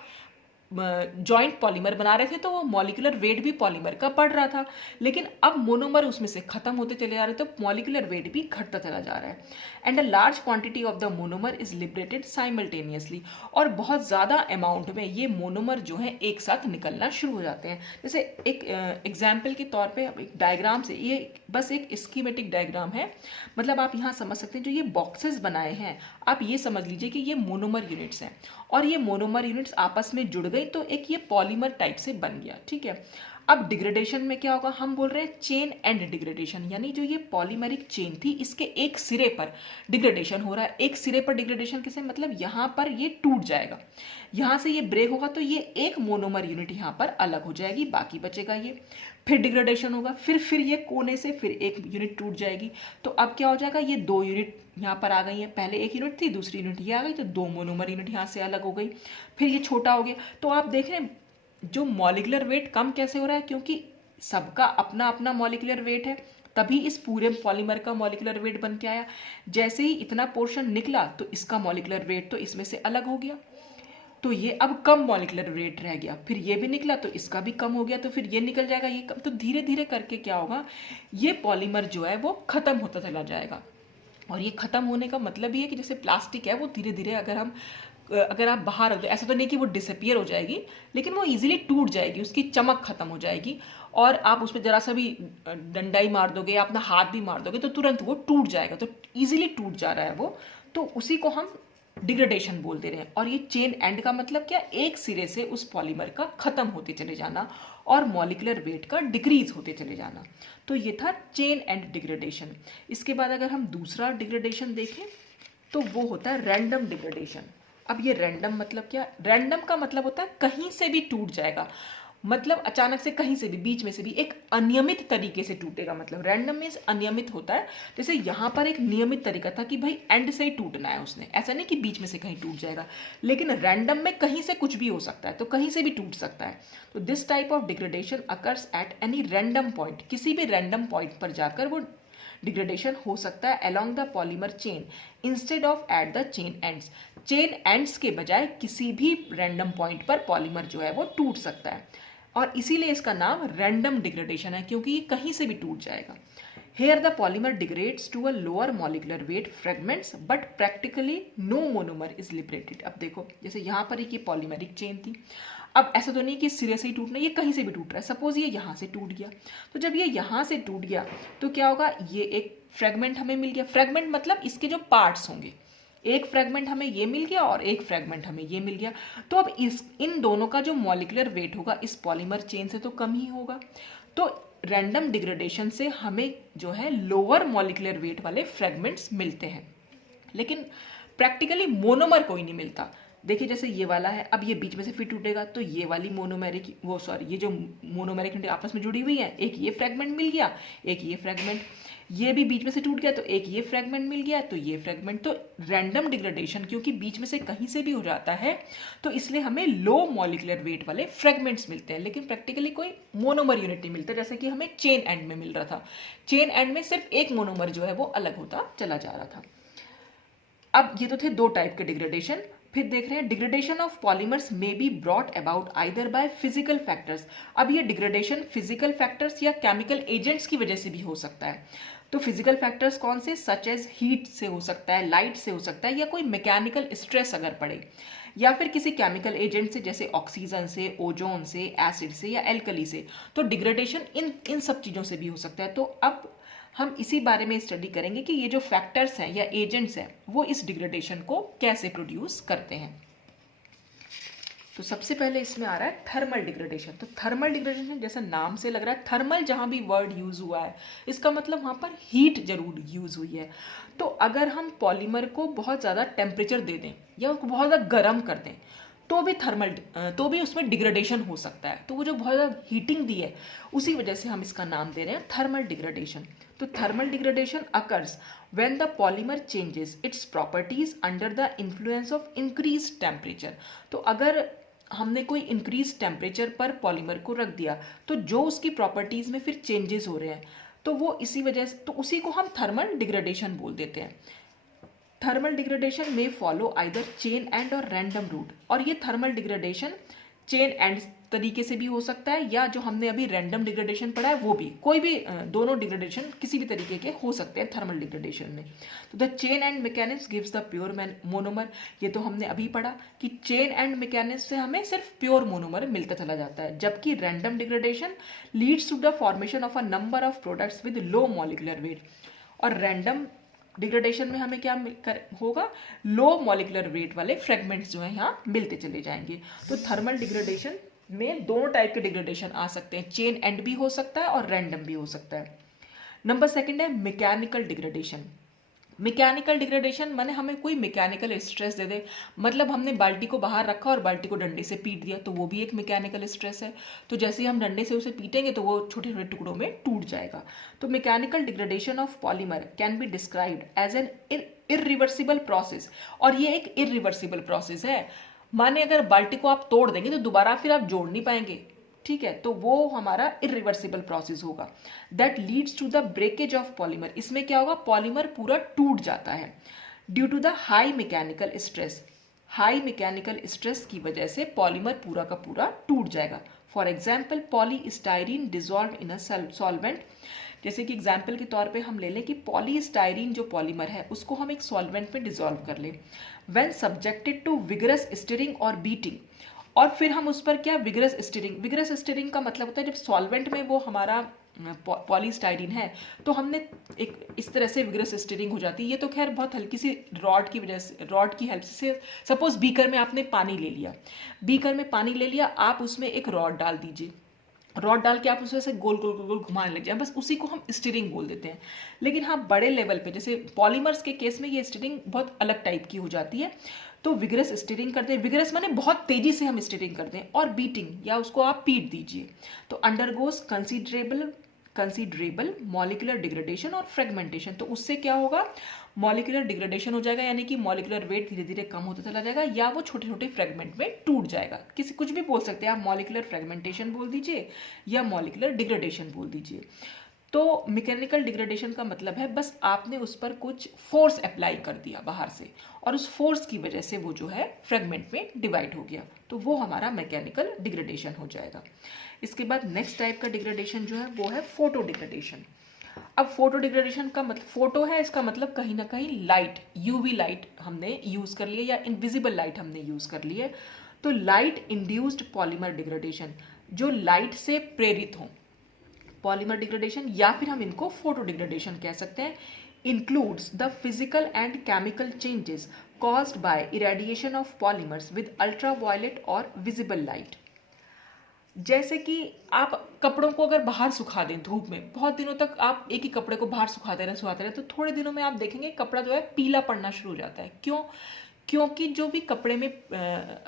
जॉइंट पॉलीमर बना रहे थे, तो वो मॉलिक्यूलर वेट भी पॉलीमर का बढ़ रहा था। लेकिन अब मोनोमर उसमें से खत्म होते चले जा रहे, तो मॉलिक्यूलर वेट भी घटता चला जा रहा है। And a large quantity of the monomer is liberated simultaneously. और बहुत ज़्यादा अमाउंट में ये मोनोमर जो है एक साथ निकलना शुरू हो जाते हैं। जैसे एक एग्जाम्पल के तौर पे एक डायग्राम से, ये बस एक स्कीमेटिक डायग्राम है, मतलब आप यहाँ समझ सकते हैं जो ये बॉक्सेस बनाए हैं, आप ये समझ लीजिए कि ये मोनोमर यूनिट्स हैं, और ये मोनोमर यूनिट्स आपस में जुड़ गई तो एक ये पॉलीमर टाइप से बन गया। ठीक है, अब डिग्रेडेशन में क्या होगा, हम बोल रहे हैं चेन एंड डिग्रेडेशन, यानी जो ये पॉलीमरिक चेन थी इसके एक सिरे पर डिग्रेडेशन हो रहा है। एक सिरे पर डिग्रेडेशन किसे, मतलब यहाँ पर ये टूट जाएगा, यहाँ से ये ब्रेक होगा तो ये एक मोनोमर यूनिट यहाँ पर अलग हो जाएगी, बाकी बचेगा ये। फिर डिग्रेडेशन होगा, फिर ये कोने से फिर एक यूनिट टूट जाएगी, तो अब क्या हो जाएगा, ये दो यूनिट यहाँ पर आ गई है, पहले एक यूनिट थी दूसरी यूनिट ये आ गई, तो दो मोनोमर यूनिट यहाँ से अलग हो गई, फिर ये छोटा हो गया। तो आप देख रहे हैं जो मॉलिक्यूलर वेट कम कैसे हो रहा है, क्योंकि सबका अपना अपना मॉलिक्यूलर वेट है, तभी इस पूरे पॉलीमर का मॉलिक्यूलर वेट बन के आया। जैसे ही इतना पोर्शन निकला तो इसका मॉलिक्यूलर वेट तो इसमें से अलग हो गया, तो ये अब कम मॉलिक्यूलर वेट रह गया, फिर ये भी निकला तो इसका भी कम हो गया, तो फिर ये निकल जाएगा, ये कम, तो धीरे धीरे करके क्या होगा, ये पॉलीमर जो है वो खत्म होता चला जाएगा। और ये खत्म होने का मतलब ये है कि जैसे प्लास्टिक है वो धीरे धीरे अगर आप बाहर हो, ऐसा तो नहीं कि वो डिसअपियर हो जाएगी, लेकिन वो इजीली टूट जाएगी, उसकी चमक खत्म हो जाएगी, और आप उस पर जरा सा भी डंडा ही मार दोगे या अपना हाथ भी मार दोगे तो तुरंत वो टूट जाएगा, तो इजीली टूट जा रहा है वो, तो उसी को हम डिग्रेडेशन बोल दे रहे हैं। और ये चेन एंड का मतलब क्या, एक सिरे से उस पॉलीमर का खत्म होते चले जाना और मॉलिक्यूलर वेट का डिक्रीज होते चले जाना। तो ये था चेन एंड डिग्रेडेशन। इसके बाद अगर हम दूसरा डिग्रेडेशन देखें तो वो होता है रैंडम डिग्रेडेशन। अब ये रैंडम मतलब क्या, रैंडम का मतलब होता है कहीं से भी टूट जाएगा, मतलब अचानक से कहीं से भी बीच में से भी एक अनियमित तरीके से टूटेगा। मतलब रैंडम मीन्स अनियमित होता है। जैसे यहाँ पर एक नियमित तरीका था कि भाई एंड से ही टूटना है उसने, ऐसा नहीं कि बीच में से कहीं टूट जाएगा। लेकिन रैंडम में कहीं से कुछ भी हो सकता है, तो कहीं से भी टूट सकता है। तो this type of degradation occurs at any random point, किसी भी रैंडम पॉइंट पर जाकर वो डिग्रेडेशन हो सकता है along the polymer chain instead of at the chain ends. Chain ends के बजाय किसी भी रैंडम पॉइंट पर पॉलीमर जो है वो टूट सकता है, और इसीलिए इसका नाम रैंडम डिग्रेडेशन है, क्योंकि ये कहीं से भी टूट जाएगा। Here the polymer degrades to a lower molecular weight fragments but practically no monomer is liberated। अब देखो जैसे यहाँ पर एक ये पॉलीमेरिक चेन थी, अब ऐसा तो नहीं कि सिरे से ही टूटना, ये कहीं से भी टूट रहा है। सपोज ये यहाँ से टूट गया, तो जब ये यहाँ से टूट गया तो क्या होगा, ये एक फ्रेगमेंट हमें मिल गया। फ्रेगमेंट मतलब इसके जो पार्ट्स होंगे, एक फ्रेगमेंट हमें ये मिल गया और एक फ्रेगमेंट हमें ये मिल गया। तो अब इन दोनों का जो मॉलिक्यूलर वेट होगा इस पॉलीमर चेन से तो कम ही होगा। तो रैंडम डिग्रेडेशन से हमें जो है लोअर मॉलिक्यूलर वेट वाले फ्रेगमेंट्स मिलते हैं, लेकिन प्रैक्टिकली मोनोमर कोई नहीं मिलता। देखिए जैसे ये वाला है, अब ये बीच में से फिर टूटेगा तो ये वाली मोनोमेरिक ये जो मोनोमेरिक आपस में जुड़ी हुई है, एक ये फ्रेगमेंट मिल गया, एक ये फ्रेगमेंट, ये भी बीच में से टूट गया तो एक ये फ्रेगमेंट मिल गया, तो ये फ्रेगमेंट। तो रैंडम डिग्रेडेशन क्योंकि बीच में से कहीं से भी हो जाता है, तो इसलिए हमें लो मॉलिक्यूलर वेट वाले फ्रेगमेंट्स मिलते हैं, लेकिन प्रैक्टिकली कोई मोनोमर यूनिट नहीं मिलता, जैसे कि हमें चेन एंड में मिल रहा था। चेन एंड में सिर्फ एक मोनोमर जो है वो अलग होता चला जा रहा था। अब ये तो थे दो टाइप के डिग्रेडेशन। फिर देख रहे हैं डिग्रेडेशन ऑफ पॉलीमर्स में be brought about either by physical factors. अब ये डिग्रेडेशन फिजिकल फैक्टर्स या केमिकल एजेंट्स की वजह से भी हो सकता है। तो फिजिकल फैक्टर्स कौन से, सच एज हीट से हो सकता है, लाइट से हो सकता है, या कोई मैकेनिकल स्ट्रेस अगर पड़े, या फिर किसी केमिकल एजेंट से जैसे ऑक्सीजन से, ओजोन से, एसिड से या एल्कली से। तो डिग्रेडेशन इन सब चीज़ों से भी हो सकता है। तो अब हम इसी बारे में स्टडी करेंगे कि ये जो फैक्टर्स हैं या एजेंट्स हैं वो इस डिग्रेडेशन को कैसे प्रोड्यूस करते हैं। तो सबसे पहले इसमें आ रहा है थर्मल डिग्रेडेशन। तो थर्मल डिग्रेडेशन जैसा नाम से लग रहा है, थर्मल जहाँ भी वर्ड यूज हुआ है इसका मतलब वहाँ पर हीट जरूर यूज हुई है। तो अगर हम पॉलीमर को बहुत ज़्यादा टेम्परेचर दे दें या उसको बहुत ज़्यादा गर्म कर दें तो भी उसमें डिग्रेडेशन हो सकता है। तो वो जो बहुत ज़्यादा हीटिंग दी है उसी वजह से हम इसका नाम दे रहे हैं थर्मल डिग्रेडेशन। तो thermal degradation occurs when the polymer changes its properties under the influence of increased temperature। तो अगर हमने कोई इंक्रीज टेम्परेचर पर पॉलीमर को रख दिया तो जो उसकी प्रॉपर्टीज में फिर चेंजेस हो रहे हैं तो वो इसी वजह से, तो उसी को हम थर्मल डिग्रेडेशन बोल देते हैं। थर्मल डिग्रेडेशन में फॉलो आइदर चेन एंड और रैंडम रूट। और ये थर्मल डिग्रेडेशन चेन एंड तरीके से भी हो सकता है या जो हमने अभी रैंडम डिग्रेडेशन पढ़ा है वो भी, कोई भी दोनों डिग्रेडेशन किसी भी तरीके के हो सकते हैं थर्मल डिग्रेडेशन में। तो the chain and mechanism gives the pure monomer. ये तो हमने अभी पढ़ा कि चेन एंड मैकेनिज्म से हमें सिर्फ प्योर मोनोमर मिलता चला जाता है, जबकि random degradation leads to the formation of a number of products with low molecular weight. और रैंडम डिग्रेडेशन में हमें क्या होगा, लो मॉलिक्यूलर वेट वाले फ्रेगमेंट्स जो है यहाँ मिलते चले जाएंगे। तो थर्मल डिग्रेडेशन में दोनों टाइप के डिग्रेडेशन आ सकते हैं, चेन एंड भी हो सकता है और रैंडम भी हो सकता है। नंबर सेकंड है मैकेनिकल डिग्रेडेशन। मैकेनिकल डिग्रेडेशन माने हमें कोई मैकेनिकल स्ट्रेस दे दे, मतलब हमने बाल्टी को बाहर रखा और बाल्टी को डंडे से पीट दिया तो वो भी एक मैकेनिकल स्ट्रेस है। तो जैसे ही हम डंडे से उसे पीटेंगे तो वो छोटे छोटे टुकड़ों में टूट जाएगा। तो mechanical degradation of polymer can be described as an irreversible process. और ये एक इरिवर्सिबल प्रोसेस है, माने अगर बाल्टी को आप तोड़ देंगे तो दोबारा फिर आप जोड़ नहीं पाएंगे, ठीक है, तो वो हमारा इरिवर्सिबल प्रोसेस होगा। That leads to the breakage of polymer. इसमें क्या होगा, पॉलीमर पूरा टूट जाता है due to the high mechanical stress. High mechanical stress की वजह से पॉलीमर पूरा का पूरा टूट जाएगा। For example polystyrene dissolve in a solvent. जैसे कि एग्जाम्पल के तौर पे हम ले लें कि पॉलीस्टाइरीन जो पॉलीमर है उसको हम एक सॉल्वेंट में डिजॉल्व कर लें when subjected to vigorous stirring और बीटिंग। और फिर हम उस पर क्या, विगरस स्टिरिंग का मतलब होता है जब सॉल्वेंट में वो हमारा पॉलीस्टाइरीन है तो हमने एक इस तरह से विगरस स्टिरिंग हो जाती है। ये तो खैर बहुत हल्की सी रॉड की वजह से, रॉड की हेल्प से, सपोज बीकर में आपने पानी ले लिया, बीकर में पानी ले लिया, आप उसमें एक रॉड डाल दीजिए, रॉड डाल के आप उसे ऐसे गोल गोल गोल गोल घुमाने लग जाए, बस उसी को हम स्टीरिंग बोल देते हैं। लेकिन हाँ बड़े लेवल पे जैसे पॉलीमर्स के केस में ये स्टीरिंग बहुत अलग टाइप की हो जाती है। तो विगरस स्टीयरिंग करते हैं, विगरस माने बहुत तेजी से हम स्टीयरिंग करते हैं, और बीटिंग या उसको आप पीट दीजिए, तो अंडरगोज कंसीडरेबल मॉलिक्यूलर डिग्रेडेशन और फ्रेगमेंटेशन। तो उससे क्या होगा, मॉलिक्यूलर डिग्रेडेशन हो जाएगा, यानी कि मॉलिक्यूलर वेट धीरे धीरे कम होता चला जाएगा, या वो छोटे छोटे फ्रेगमेंट में टूट जाएगा। किसी कुछ भी बोल सकते हैं आप, मॉलिक्यूलर फ्रेगमेंटेशन बोल दीजिए या मॉलिक्यूलर डिग्रेडेशन बोल दीजिए। तो मैकेनिकल डिग्रेडेशन का मतलब है बस आपने उस पर कुछ फोर्स अप्लाई कर दिया बाहर से, और उस फोर्स की वजह से वो जो है फ्रेगमेंट में डिवाइड हो गया, तो वो हमारा मैकेनिकल डिग्रेडेशन हो जाएगा। इसके बाद नेक्स्ट टाइप का डिग्रेडेशन जो है वो है फोटो डिग्रेडेशन। अब फोटो डिग्रेडेशन का मतलब, फोटो है इसका मतलब कहीं ना कहीं लाइट, यूवी लाइट हमने यूज कर लिया या इनविजिबल लाइट हमने यूज कर ली है। तो लाइट इंड्यूस्ड पॉलीमर डिग्रेडेशन, जो लाइट से प्रेरित हो, पॉलीमर डिग्रेडेशन, या फिर हम इनको फोटो डिग्रेडेशन कह सकते हैं, includes the physical and chemical changes caused by irradiation of polymers with ultraviolet और visible light। जैसे कि आप कपड़ों को अगर बाहर सुखा दें धूप में, बहुत दिनों तक आप एक ही कपड़े को बाहर सुखाते रहे, तो थोड़े दिनों में आप देखेंगे कपड़ा जो है पीला पड़ना शुरू हो जाता है। क्यों? क्योंकि जो भी कपड़े में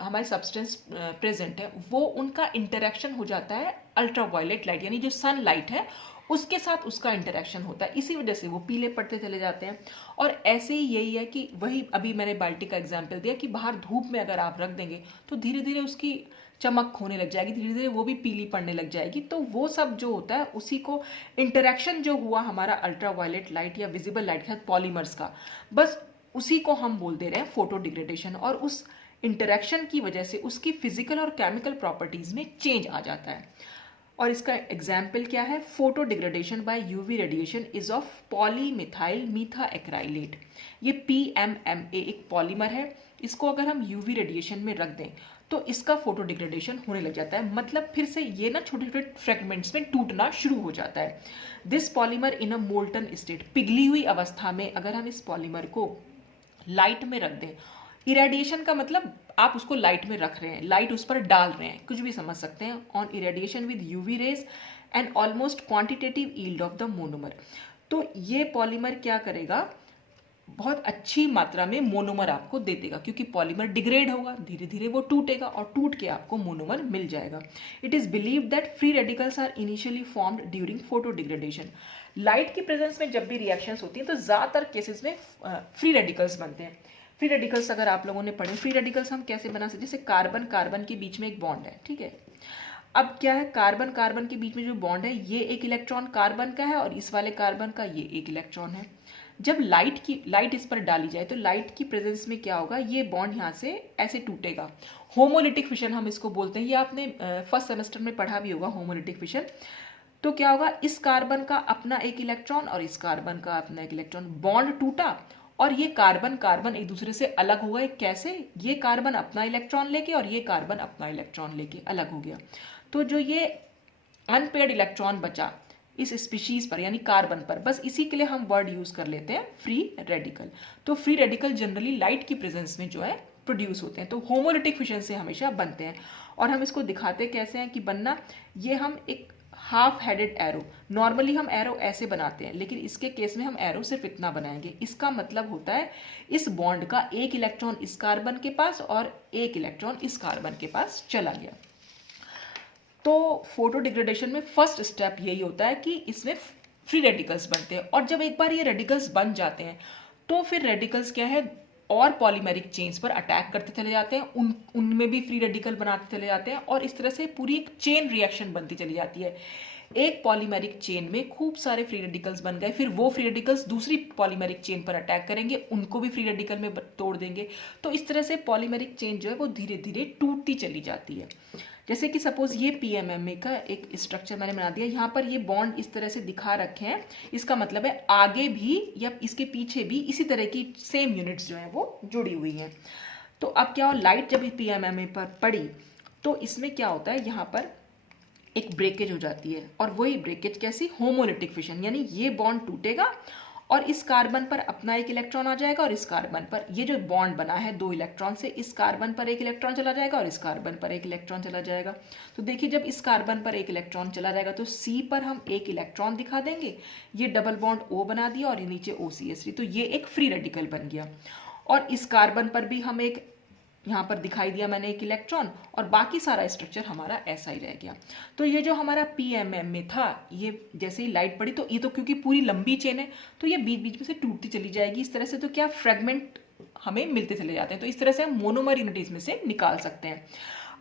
हमारे सब्सटेंस प्रेजेंट है, वो उनका इंटरेक्शन हो जाता है अल्ट्रावायलेट लाइट, यानी जो सन लाइट है उसके साथ उसका इंटरेक्शन होता है, इसी वजह से वो पीले पड़ते चले जाते हैं। और ऐसे ही यही है कि वही अभी मैंने बाल्टी का एग्जाम्पल दिया कि बाहर धूप में अगर आप रख देंगे तो धीरे धीरे उसकी चमक होने लग जाएगी, धीरे धीरे वो भी पीली पड़ने लग जाएगी। तो वो सब जो होता है उसी को इंटरेक्शन जो हुआ हमारा अल्ट्रावायलेट लाइट या विजिबल लाइट के साथ पॉलीमर्स का, बस उसी को हम बोल दे रहे हैं फोटो डिग्रेडेशन। और उस इंटरेक्शन की वजह से उसकी फिजिकल और केमिकल प्रॉपर्टीज में चेंज आ जाता है। और इसका एग्जाम्पल क्या है, photo degradation by UV radiation is of polymethyl methacrylate. ये PMMA एक पॉलीमर है, इसको अगर हम यूवी रेडिएशन में रख दें तो इसका फोटो डिग्रेडेशन होने लग जाता है, मतलब फिर से ये ना छोटे छोटे फ्रेगमेंट्स में टूटना शुरू हो जाता है। This polymer in a molten state, पिघली हुई अवस्था में अगर हम इस पॉलीमर को लाइट में रख दें, इरेडिएशन का मतलब आप उसको लाइट में रख रहे हैं, लाइट उस पर डाल रहे हैं, कुछ भी समझ सकते हैं, on irradiation with UV rays and almost quantitative yield of the monomer. तो ये पॉलीमर क्या करेगा, बहुत अच्छी मात्रा में मोनोमर आपको दे देगा, क्योंकि पॉलीमर डिग्रेड होगा, धीरे धीरे वो टूटेगा और टूट के आपको मोनोमर मिल जाएगा। It is believed that free radicals are initially formed during photo degradation. Light की प्रेजेंस में जब भी रिएक्शंस होती हैं तो ज़्यादातर केसेस में फ्री रेडिकल्स बनते हैं। फ्री रेडिकल्स अगर आप लोगों ने पढ़े, फ्री रेडिकल्स हम कैसे बना सकते हैं, जैसे कार्बन कार्बन के बीच में एक बॉन्ड है, ठीक है। अब क्या है, कार्बन कार्बन के बीच में जो बॉन्ड है, ये एक इलेक्ट्रॉन कार्बन का है और इस वाले कार्बन का ये एक इलेक्ट्रॉन है। जब लाइट इस पर डाली जाए तो लाइट की प्रेजेंस में क्या होगा, ये बॉन्ड यहाँ से ऐसे टूटेगा, होमोलिटिक फिशन हम इसको बोलते हैं। ये आपने फर्स्ट सेमेस्टर में पढ़ा भी होगा होमोलिटिक फिशन। तो क्या होगा, इस कार्बन का अपना एक इलेक्ट्रॉन और इस कार्बन का अपना एक इलेक्ट्रॉन, बॉन्ड टूटा और ये कार्बन कार्बन एक दूसरे से अलग हो गए। कैसे, ये कार्बन अपना इलेक्ट्रॉन लेके और ये कार्बन अपना इलेक्ट्रॉन लेके अलग हो गया। तो जो ये अनपेयर्ड इलेक्ट्रॉन बचा इस स्पीशीज पर यानी कार्बन पर, बस इसी के लिए हम वर्ड यूज कर लेते हैं फ्री रेडिकल। तो फ्री रेडिकल जनरली लाइट की प्रेजेंस में जो है प्रोड्यूस होते हैं, तो होमोलिटिक फिशन से हमेशा बनते हैं। और हम इसको दिखाते कैसे हैं कि बनना, ये हम एक हाफ हेडेड एरो, नॉर्मली हम एरो ऐसे बनाते हैं, लेकिन इसके केस में हम एरो सिर्फ इतना बनाएंगे। इसका मतलब होता है इस बॉन्ड का एक इलेक्ट्रॉन इस कार्बन के पास और एक इलेक्ट्रॉन इस कार्बन के पास चला गया। तो फोटो डिग्रेडेशन में फर्स्ट स्टेप यही होता है कि इसमें फ्री रेडिकल्स बनते हैं, और जब एक बार ये रेडिकल्स बन जाते हैं तो फिर रेडिकल्स क्या है, और पॉलीमेरिक चेन्स पर अटैक करते चले जाते हैं, उनमें भी फ्री रेडिकल बनाते चले जाते हैं, और इस तरह से पूरी एक चेन रिएक्शन बनती चली जाती है। एक पॉलीमेरिक चेन में खूब सारे फ्री रेडिकल्स बन गए, फिर वो फ्री रेडिकल्स दूसरी पॉलीमेरिक चेन पर अटैक करेंगे, उनको भी फ्री रेडिकल में तोड़ देंगे। तो इस तरह से पॉलीमेरिक चेन जो है वो धीरे धीरे टूटती चली जाती है। जैसे कि सपोज ये PMMA का एक स्ट्रक्चर मैंने बना दिया, यहाँ पर ये बॉन्ड इस तरह से दिखा रखे हैं, इसका मतलब है आगे भी या इसके पीछे भी इसी तरह की सेम यूनिट्स जो हैं वो जुड़ी हुई हैं। तो अब क्या हो, लाइट जब PMMA पर पड़ी तो इसमें क्या होता है, यहाँ पर एक ब्रेकेज हो जाती है, और वही ब्रेकेज कैसी, होमोलिटिक फिशन, यानी ये बॉन्ड टूटेगा और इस कार्बन पर अपना एक इलेक्ट्रॉन आ जाएगा और इस कार्बन पर, ये जो बॉन्ड बना है दो इलेक्ट्रॉन से, इस कार्बन पर एक इलेक्ट्रॉन चला जाएगा और इस कार्बन पर एक इलेक्ट्रॉन चला जाएगा। तो देखिए जब इस कार्बन पर एक इलेक्ट्रॉन चला जाएगा तो C पर हम एक इलेक्ट्रॉन दिखा देंगे, ये डबल बॉन्ड O बना दिया और नीचे OCH3, तो ये एक फ्री रेडिकल बन गया। और इस कार्बन पर भी हम एक यहाँ पर दिखाई दिया मैंने एक इलेक्ट्रॉन, और बाकी सारा स्ट्रक्चर हमारा ऐसा ही रह गया। तो ये जो हमारा पीएमएम में था, ये जैसे ही लाइट पड़ी तो ये तो क्योंकि पूरी लंबी चेन है तो ये बीच बीच में से टूटती चली जाएगी इस तरह से, तो क्या फ्रेगमेंट हमें मिलते चले जाते हैं। तो इस तरह से हम मोनोमर यूनिट इसमें से निकाल सकते हैं।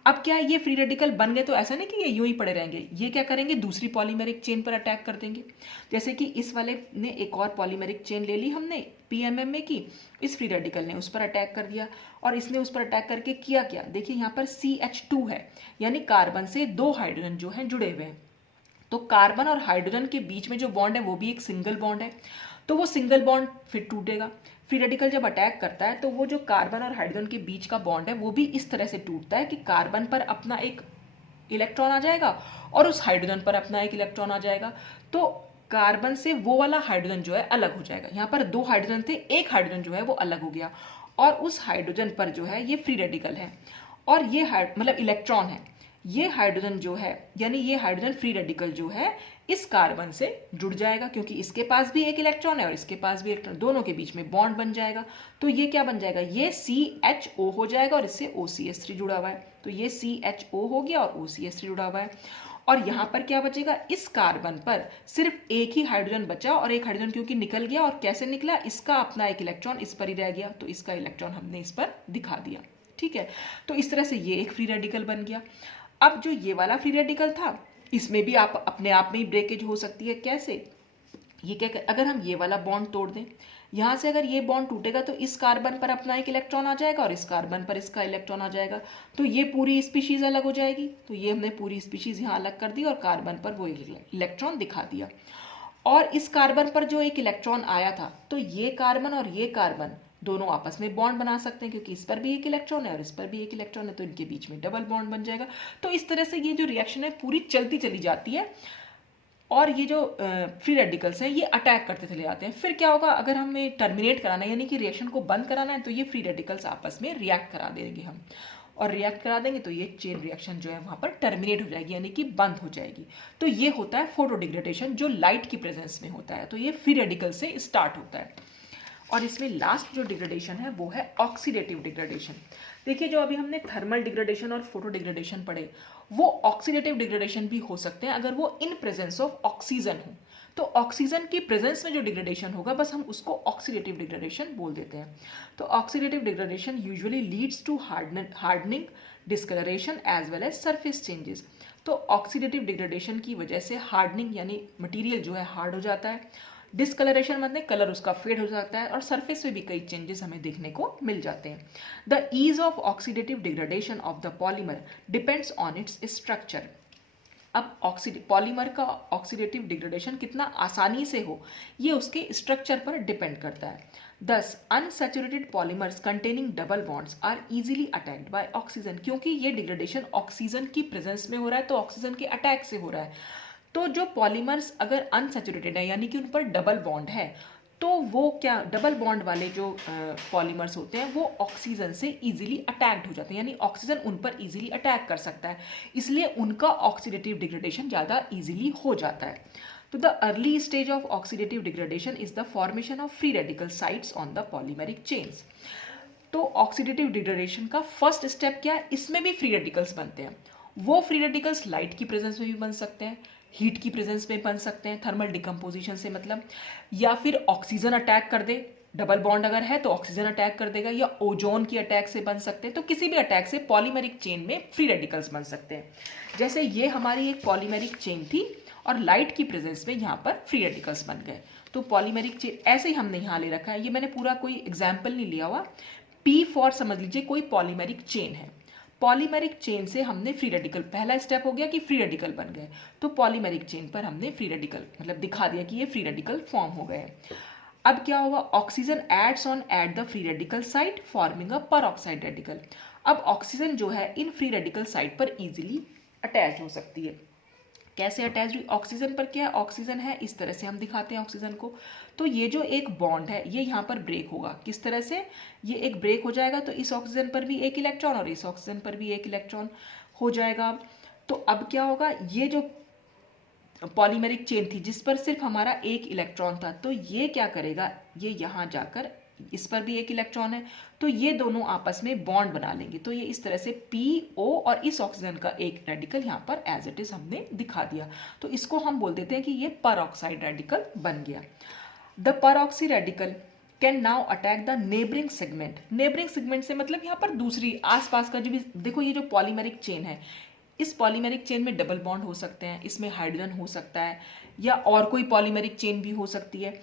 अब क्या है, ये फ्री रेडिकल बन गए तो ऐसा नहीं कि ये यूं ही पड़े रहेंगे, ये क्या करेंगे, दूसरी पॉलीमेरिक चेन पर अटैक कर देंगे। जैसे कि इस वाले ने एक और पॉलीमेरिक चेन ले ली हमने पीएमएम में की, इस फ्री रेडिकल ने उस पर अटैक कर दिया, और इसने उस पर अटैक करके किया क्या, देखिए यहाँ पर CH2 है, यानी कार्बन से 2 हाइड्रोजन जो हैं जुड़े हुए हैं। तो कार्बन और हाइड्रोजन के बीच में जो बॉन्ड है वो भी एक सिंगल बॉन्ड है, तो वो सिंगल बॉन्ड फिर टूटेगा। फ्री रेडिकल जब अटैक करता है तो वो जो कार्बन और हाइड्रोजन के बीच का बॉन्ड है वो भी इस तरह से टूटता है कि कार्बन पर अपना एक इलेक्ट्रॉन आ जाएगा और उस हाइड्रोजन पर अपना एक इलेक्ट्रॉन आ जाएगा। तो कार्बन से वो वाला हाइड्रोजन जो है अलग हो जाएगा। यहाँ पर 2 हाइड्रोजन थे, एक हाइड्रोजन जो है वो अलग हो गया, और उस हाइड्रोजन पर जो है ये फ्री रेडिकल है, और ये मतलब इलेक्ट्रॉन है। ये हाइड्रोजन जो है, यानी ये हाइड्रोजन फ्री रेडिकल जो है इस कार्बन से जुड़ जाएगा, क्योंकि इसके पास भी एक इलेक्ट्रॉन है और इसके पास भी इलेक्ट्रॉन, दोनों के बीच में बॉन्ड बन जाएगा। तो ये क्या बन जाएगा, ये CHO हो जाएगा, और इससे OCH3 जुड़ा हुआ है, तो ये CHO हो गया और OCH3 जुड़ा हुआ है। और यहाँ पर क्या बचेगा, इस कार्बन पर सिर्फ एक ही हाइड्रोजन बचा, और एक हाइड्रोजन क्योंकि निकल गया, और कैसे निकला, इसका अपना एक इलेक्ट्रॉन इस पर ही रह गया, तो इसका इलेक्ट्रॉन हमने इस पर दिखा दिया। ठीक है, तो इस तरह से ये एक फ्री रेडिकल बन गया। अब जो ये वाला फ्री रेडिकल था, इसमें भी आप अपने आप में ही ब्रेकेज हो सकती है। कैसे, ये क्या, अगर हम ये वाला बॉन्ड तोड़ दें, यहाँ से अगर ये बॉन्ड टूटेगा तो इस कार्बन पर अपना एक इलेक्ट्रॉन आ जाएगा और इस कार्बन पर इसका इलेक्ट्रॉन आ जाएगा, तो ये पूरी स्पीशीज अलग हो जाएगी। तो ये हमने पूरी स्पीशीज यहाँ अलग कर दी और कार्बन पर वो इलेक्ट्रॉन दिखा दिया। और इस कार्बन पर जो एक इलेक्ट्रॉन आया था, तो ये कार्बन और ये कार्बन दोनों आपस में बॉन्ड बना सकते हैं, क्योंकि इस पर भी एक इलेक्ट्रॉन है और इस पर भी एक इलेक्ट्रॉन है, तो इनके बीच में डबल बॉन्ड बन जाएगा। तो इस तरह से ये जो रिएक्शन है पूरी चलती चली जाती है, और ये जो फ्री रेडिकल्स हैं ये अटैक करते चले जाते हैं। फिर क्या होगा, अगर हमें टर्मिनेट कराना है, यानी कि रिएक्शन को बंद कराना है, तो ये फ्री रेडिकल्स आपस में रिएक्ट करा देंगे हम, और रिएक्ट करा देंगे तो ये चेन रिएक्शन जो है वहाँ पर टर्मिनेट हो जाएगी, यानी कि बंद हो जाएगी। तो ये होता है फोटो डिग्रेडेशन, जो लाइट की प्रेजेंस में होता है। तो ये फ्री रेडिकल से स्टार्ट होता है। और इसमें लास्ट जो डिग्रेडेशन है वो है ऑक्सीडेटिव डिग्रेडेशन। देखिए, जो अभी हमने थर्मल डिग्रेडेशन और फोटो डिग्रेडेशन पढ़े, वो ऑक्सीडेटिव डिग्रेडेशन भी हो सकते हैं अगर वो इन प्रेजेंस ऑफ ऑक्सीजन हो। तो ऑक्सीजन की प्रेजेंस में जो डिग्रेडेशन होगा, बस हम उसको ऑक्सीडेटिव डिग्रेडेशन बोल देते हैं। तो oxidative degradation usually leads to hardening, discolouration as well as surface changes. तो ऑक्सीडेटिव डिग्रेडेशन की वजह से हार्डनिंग, यानी मटीरियल जो है हार्ड हो जाता है, डिस्कलरेशन मतलब कलर उसका फेड हो जाता है, और सरफेस पे भी कई चेंजेस हमें देखने को मिल जाते हैं। The ease of oxidative degradation of the polymer depends on its structure. अब पॉलीमर का ऑक्सीडेटिव डिग्रेडेशन कितना आसानी से हो, ये उसके स्ट्रक्चर पर डिपेंड करता है। Thus unsaturated polymers containing double bonds are easily attacked by oxygen. क्योंकि ये डिग्रेडेशन ऑक्सीजन की प्रेजेंस में हो रहा है, तो ऑक्सीजन के अटैक से हो रहा है। तो जो पॉलीमर्स अगर अनसैचुरेटेड है, यानी कि उन पर डबल बॉन्ड है, तो वो क्या, डबल बॉन्ड वाले जो पॉलीमर्स होते हैं वो ऑक्सीजन से इजीली अटैक्ड हो जाते हैं, यानी ऑक्सीजन उन पर इजीली अटैक कर सकता है, इसलिए उनका ऑक्सीडेटिव डिग्रेडेशन ज़्यादा इजीली हो जाता है। तो the early stage of oxidative degradation is the formation of free radical sites on the polymeric chains. तो ऑक्सीडेटिव डिग्रेडेशन का फर्स्ट स्टेप क्या है, इसमें भी फ्री रेडिकल्स बनते हैं। वो फ्री रेडिकल्स लाइट की प्रेजेंस में भी बन सकते हैं, हीट की प्रेजेंस में बन सकते हैं, थर्मल डिकम्पोजिशन से मतलब, या फिर ऑक्सीजन अटैक कर दे, डबल बॉन्ड अगर है तो ऑक्सीजन अटैक कर देगा, या ओजोन की अटैक से बन सकते हैं। तो किसी भी अटैक से पॉलीमेरिक चेन में फ्री रेडिकल्स बन सकते हैं। जैसे ये हमारी एक पॉलीमेरिक चेन थी और लाइट की प्रेजेंस में यहाँ पर फ्री रेडिकल्स बन गए। तो पॉलीमेरिक चेन ऐसे ही हमने यहाँ ले रखा है, ये मैंने पूरा कोई एग्जाम्पल नहीं लिया हुआ। P फॉर समझ लीजिए कोई पॉलीमेरिक चेन है, पॉलीमेरिक चेन से हमने फ्री रेडिकल, पहला स्टेप हो गया कि फ्री रेडिकल बन गए, तो पॉलीमेरिक चेन पर हमने फ्री रेडिकल मतलब दिखा दिया कि ये फ्री रेडिकल फॉर्म हो गए। अब क्या होगा, oxygen adds on at the free radical site forming a peroxide radical. अब ऑक्सीजन जो है इन फ्री रेडिकल साइट पर इजीली अटैच हो सकती है। कैसे अटैच हुई, ऑक्सीजन पर क्या है, ऑक्सीजन है, इस तरह से हम दिखाते हैं ऑक्सीजन को। तो ये जो एक बॉन्ड है ये यहाँ पर ब्रेक होगा, किस तरह से, ये एक ब्रेक हो जाएगा, तो इस ऑक्सीजन पर भी एक इलेक्ट्रॉन और इस ऑक्सीजन पर भी एक इलेक्ट्रॉन हो जाएगा। तो अब क्या होगा, ये जो पॉलीमेरिक चेन थी जिस पर सिर्फ हमारा एक इलेक्ट्रॉन था, तो ये क्या करेगा, ये यहाँ जाकर इस पर भी एक इलेक्ट्रॉन है, तो ये दोनों आपस में बॉन्ड बना लेंगे। तो ये इस तरह से PO और इस ऑक्सीजन का एक रेडिकल यहाँ पर एज इट इज हमने दिखा दिया। तो इसको हम बोल देते हैं कि ये परऑक्साइड रेडिकल बन गया। The परऑक्सी radical can now attack the neighbouring segment. Neighbouring segment से मतलब यहाँ पर दूसरी आसपास का जो भी, देखो ये जो पॉलीमेरिक चेन है, इस पॉलीमेरिक चेन में डबल बॉन्ड हो सकते हैं, इसमें हाइड्रोजन हो सकता है, या और कोई पॉलीमेरिक चेन भी हो सकती है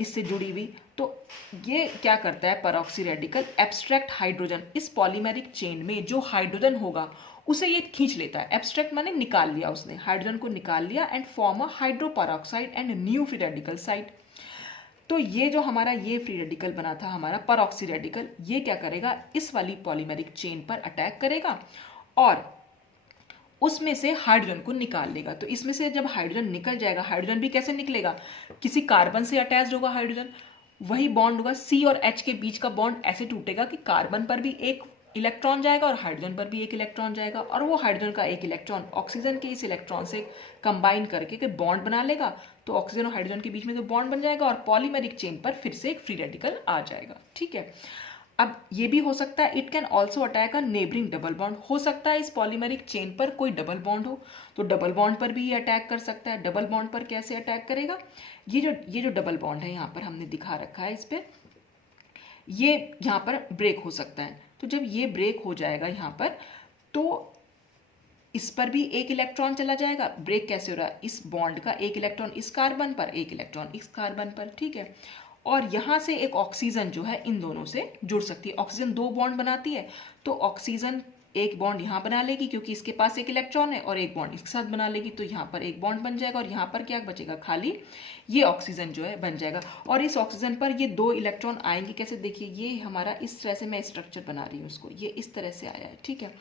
इससे जुड़ी हुई। तो ये क्या करता है परऑक्सी रेडिकल, एब्स्ट्रैक्ट हाइड्रोजन, इस पॉलीमेरिक चेन में जो हाइड्रोजन होगा उसे ये खींच लेता है। एब्स्ट्रैक्ट माने निकाल लिया, उसने हाइड्रोजन को निकाल लिया, and form a hydroperoxide and new free radical site. तो ये जो हमारा ये फ्री रेडिकल बना था हमारा परऑक्सी रेडिकल, ये क्या करेगा, इस वाली पॉलीमेरिक चेन पर अटैक करेगा और उसमें से हाइड्रोजन को निकाल लेगा। तो इसमें से जब हाइड्रोजन निकल जाएगा, हाइड्रोजन भी कैसे निकलेगा, किसी कार्बन से अटैच्ड होगा हाइड्रोजन, वही बॉन्ड होगा C और H के बीच का बॉन्ड ऐसे टूटेगा कि कार्बन पर भी एक इलेक्ट्रॉन जाएगा और हाइड्रोजन पर भी एक इलेक्ट्रॉन जाएगा, और वो हाइड्रोजन का एक इलेक्ट्रॉन ऑक्सीजन के इस इलेक्ट्रॉन से कंबाइन करके के बॉन्ड बना लेगा। तो ऑक्सीजन और हाइड्रोजन के बीच में तो बॉन्ड बन जाएगा और पॉलीमेरिक चेन पर फिर से एक फ्री रेडिकल आ जाएगा। ठीक है, अब ये भी हो सकता है, it can also attack a neighbouring double bond. हो सकता है इस पॉलीमेरिक चेन पर कोई डबल बॉन्ड हो, तो डबल बॉन्ड पर भी ये अटैक कर सकता है। डबल बॉन्ड पर कैसे अटैक करेगा, ये जो डबल बॉन्ड है यहाँ पर हमने दिखा रखा है, इस पर ये यहाँ पर ब्रेक हो सकता है। तो जब ये ब्रेक हो जाएगा यहाँ पर, तो इस पर भी एक इलेक्ट्रॉन चला जाएगा। ब्रेक कैसे हो रहा है, इस बॉन्ड का एक इलेक्ट्रॉन इस कार्बन पर, एक इलेक्ट्रॉन इस कार्बन पर। ठीक है, और यहाँ से एक ऑक्सीजन जो है इन दोनों से जुड़ सकती है। ऑक्सीजन दो बॉन्ड बनाती है, तो ऑक्सीजन एक बॉन्ड यहाँ बना लेगी क्योंकि इसके पास एक इलेक्ट्रॉन है, और एक बॉन्ड इसके साथ बना लेगी, तो यहाँ पर एक बॉन्ड बन जाएगा और यहाँ पर क्या बचेगा, खाली ये ऑक्सीजन जो है बन जाएगा। और इस ऑक्सीजन पर ये दो इलेक्ट्रॉन आएंगे कैसे, देखिए ये हमारा इस तरह से मैं स्ट्रक्चर बना रही हूँ उसको, ये इस तरह से आया है। ठीक है,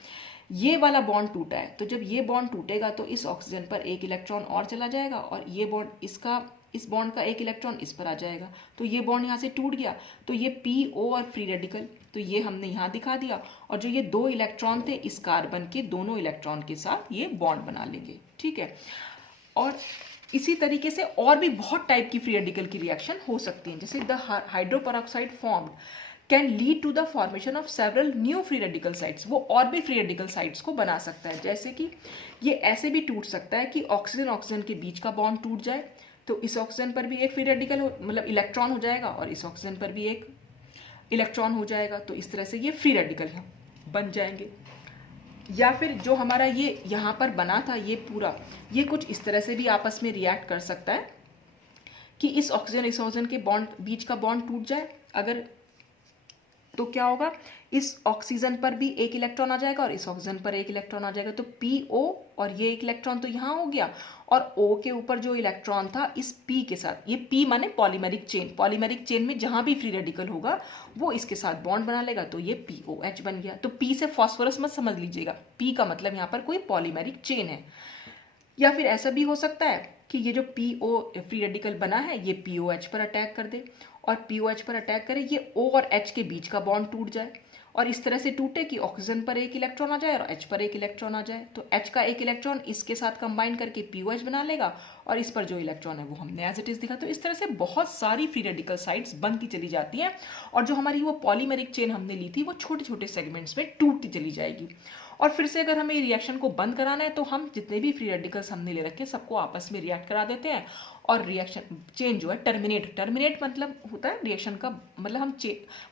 ये वाला बॉन्ड टूटा है, तो जब ये बॉन्ड टूटेगा तो इस ऑक्सीजन पर एक इलेक्ट्रॉन और चला जाएगा, और ये बॉन्ड इस बॉन्ड का एक इलेक्ट्रॉन इस पर आ जाएगा, तो ये बॉन्ड यहाँ से टूट गया। तो ये PO और फ्री रेडिकल, तो ये हमने यहाँ दिखा दिया, और जो ये दो इलेक्ट्रॉन थे इस कार्बन के, दोनों इलेक्ट्रॉन के साथ ये बॉन्ड बना लेंगे। ठीक है, और इसी तरीके से और भी बहुत टाइप की फ्री रेडिकल की रिएक्शन हो सकती है, जैसे the hydroperoxide formed can lead to the formation of several new free radical sites. वो और भी फ्री रेडिकल साइट्स को बना सकता है, जैसे कि ये ऐसे भी टूट सकता है कि ऑक्सीजन के बीच का बॉन्ड टूट जाए, तो इस ऑक्सीजन पर भी एक फ्री रेडिकल मतलब इलेक्ट्रॉन हो जाएगा, और इस ऑक्सीजन पर भी एक इलेक्ट्रॉन हो जाएगा। तो इस तरह से ये फ्री रेडिकल बन जाएंगे। या फिर जो हमारा ये यहाँ पर बना था ये पूरा, ये कुछ इस तरह से भी आपस में रिएक्ट कर सकता है कि इस ऑक्सीजन के बॉन्ड बीच का बॉन्ड टूट जाए अगर, तो क्या होगा, इस ऑक्सीजन पर भी एक इलेक्ट्रॉन आ जाएगा और इस ऑक्सीजन पर एक इलेक्ट्रॉन आ जाएगा, तो PO और ये एक इलेक्ट्रॉन तो यहाँ हो गया, और O के ऊपर जो इलेक्ट्रॉन था इस P के साथ, ये P माने पॉलीमेरिक चेन, पॉलीमेरिक चेन में जहां भी फ्री रेडिकल होगा वो इसके साथ बॉन्ड बना लेगा, तो ये POH बन गया। तो P से फॉस्फोरस मत समझ लीजिएगा, P का मतलब यहाँ पर कोई पॉलीमेरिक चेन है। या फिर ऐसा भी हो सकता है कि ये जो PO फ्री रेडिकल बना है ये POH पर अटैक कर दे, और POH पर अटैक करे, ये O और H के बीच का बॉन्ड टूट जाए, और इस तरह से टूटे कि ऑक्सीजन पर एक इलेक्ट्रॉन आ जाए और H पर एक इलेक्ट्रॉन आ जाए, तो H का एक इलेक्ट्रॉन इसके साथ कंबाइन करके POH बना लेगा, और इस पर जो इलेक्ट्रॉन है वो हमने एज इट इज दिखा। तो इस तरह से बहुत सारी फ्री रेडिकल साइट्स बनती चली जाती हैं, और जो हमारी वो पॉलीमेरिक चेन हमने ली थी वो छोटे छोटे सेगमेंट्स में टूटती चली जाएगी। और फिर से अगर हमें रिएक्शन को बंद कराना है तो हम जितने भी फ्री रेडिकल्स हमने ले रखे हैं सबको आपस में रिएक्ट करा देते हैं, और रिएक्शन चेन जो है टर्मिनेट मतलब होता है रिएक्शन का मतलब हम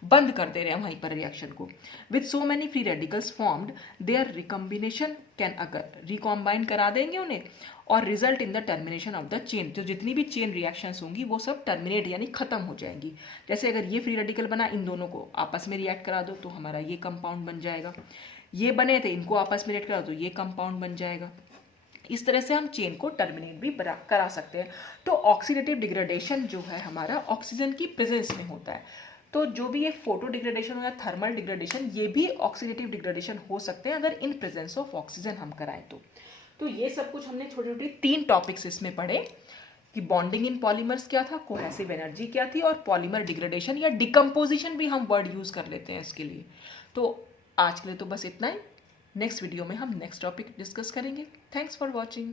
बंद कर दे रहे हैं वहीं पर रिएक्शन को। With so many free radicals formed their recombination can occur, recombine करा देंगे उन्हें, और result in the termination of the chain. तो जितनी भी चेन रिएक्शंस होंगी वो सब टर्मिनेट यानी खत्म हो जाएंगी। जैसे अगर ये फ्री रेडिकल बना, इन दोनों को आपस में रिएक्ट करा दो तो हमारा ये कंपाउंड बन जाएगा, ये बने थे इनको आपस में रिएक्ट करा दो ये कंपाउंड बन जाएगा। इस तरह से हम चेन को टर्मिनेट भी करा सकते हैं। तो ऑक्सीडेटिव डिग्रेडेशन जो है हमारा ऑक्सीजन की प्रेजेंस में होता है। तो जो भी ये फोटो डिग्रेडेशन हो या थर्मल डिग्रेडेशन, ये भी ऑक्सीडेटिव डिग्रेडेशन हो सकते हैं अगर इन प्रेजेंस ऑफ ऑक्सीजन हम कराएं तो ये सब कुछ हमने छोटी छोटी 3 टॉपिक्स इसमें पढ़े कि बॉन्डिंग इन पॉलीमर्स क्या था, कोहेसिव एनर्जी क्या थी, और पॉलीमर डिग्रेडेशन या डिकम्पोजिशन भी हम वर्ड यूज कर लेते हैं इसके लिए। तो आज के लिए तो बस इतना ही। नेक्स्ट वीडियो में हम नेक्स्ट टॉपिक डिस्कस करेंगे। Thanks for watching.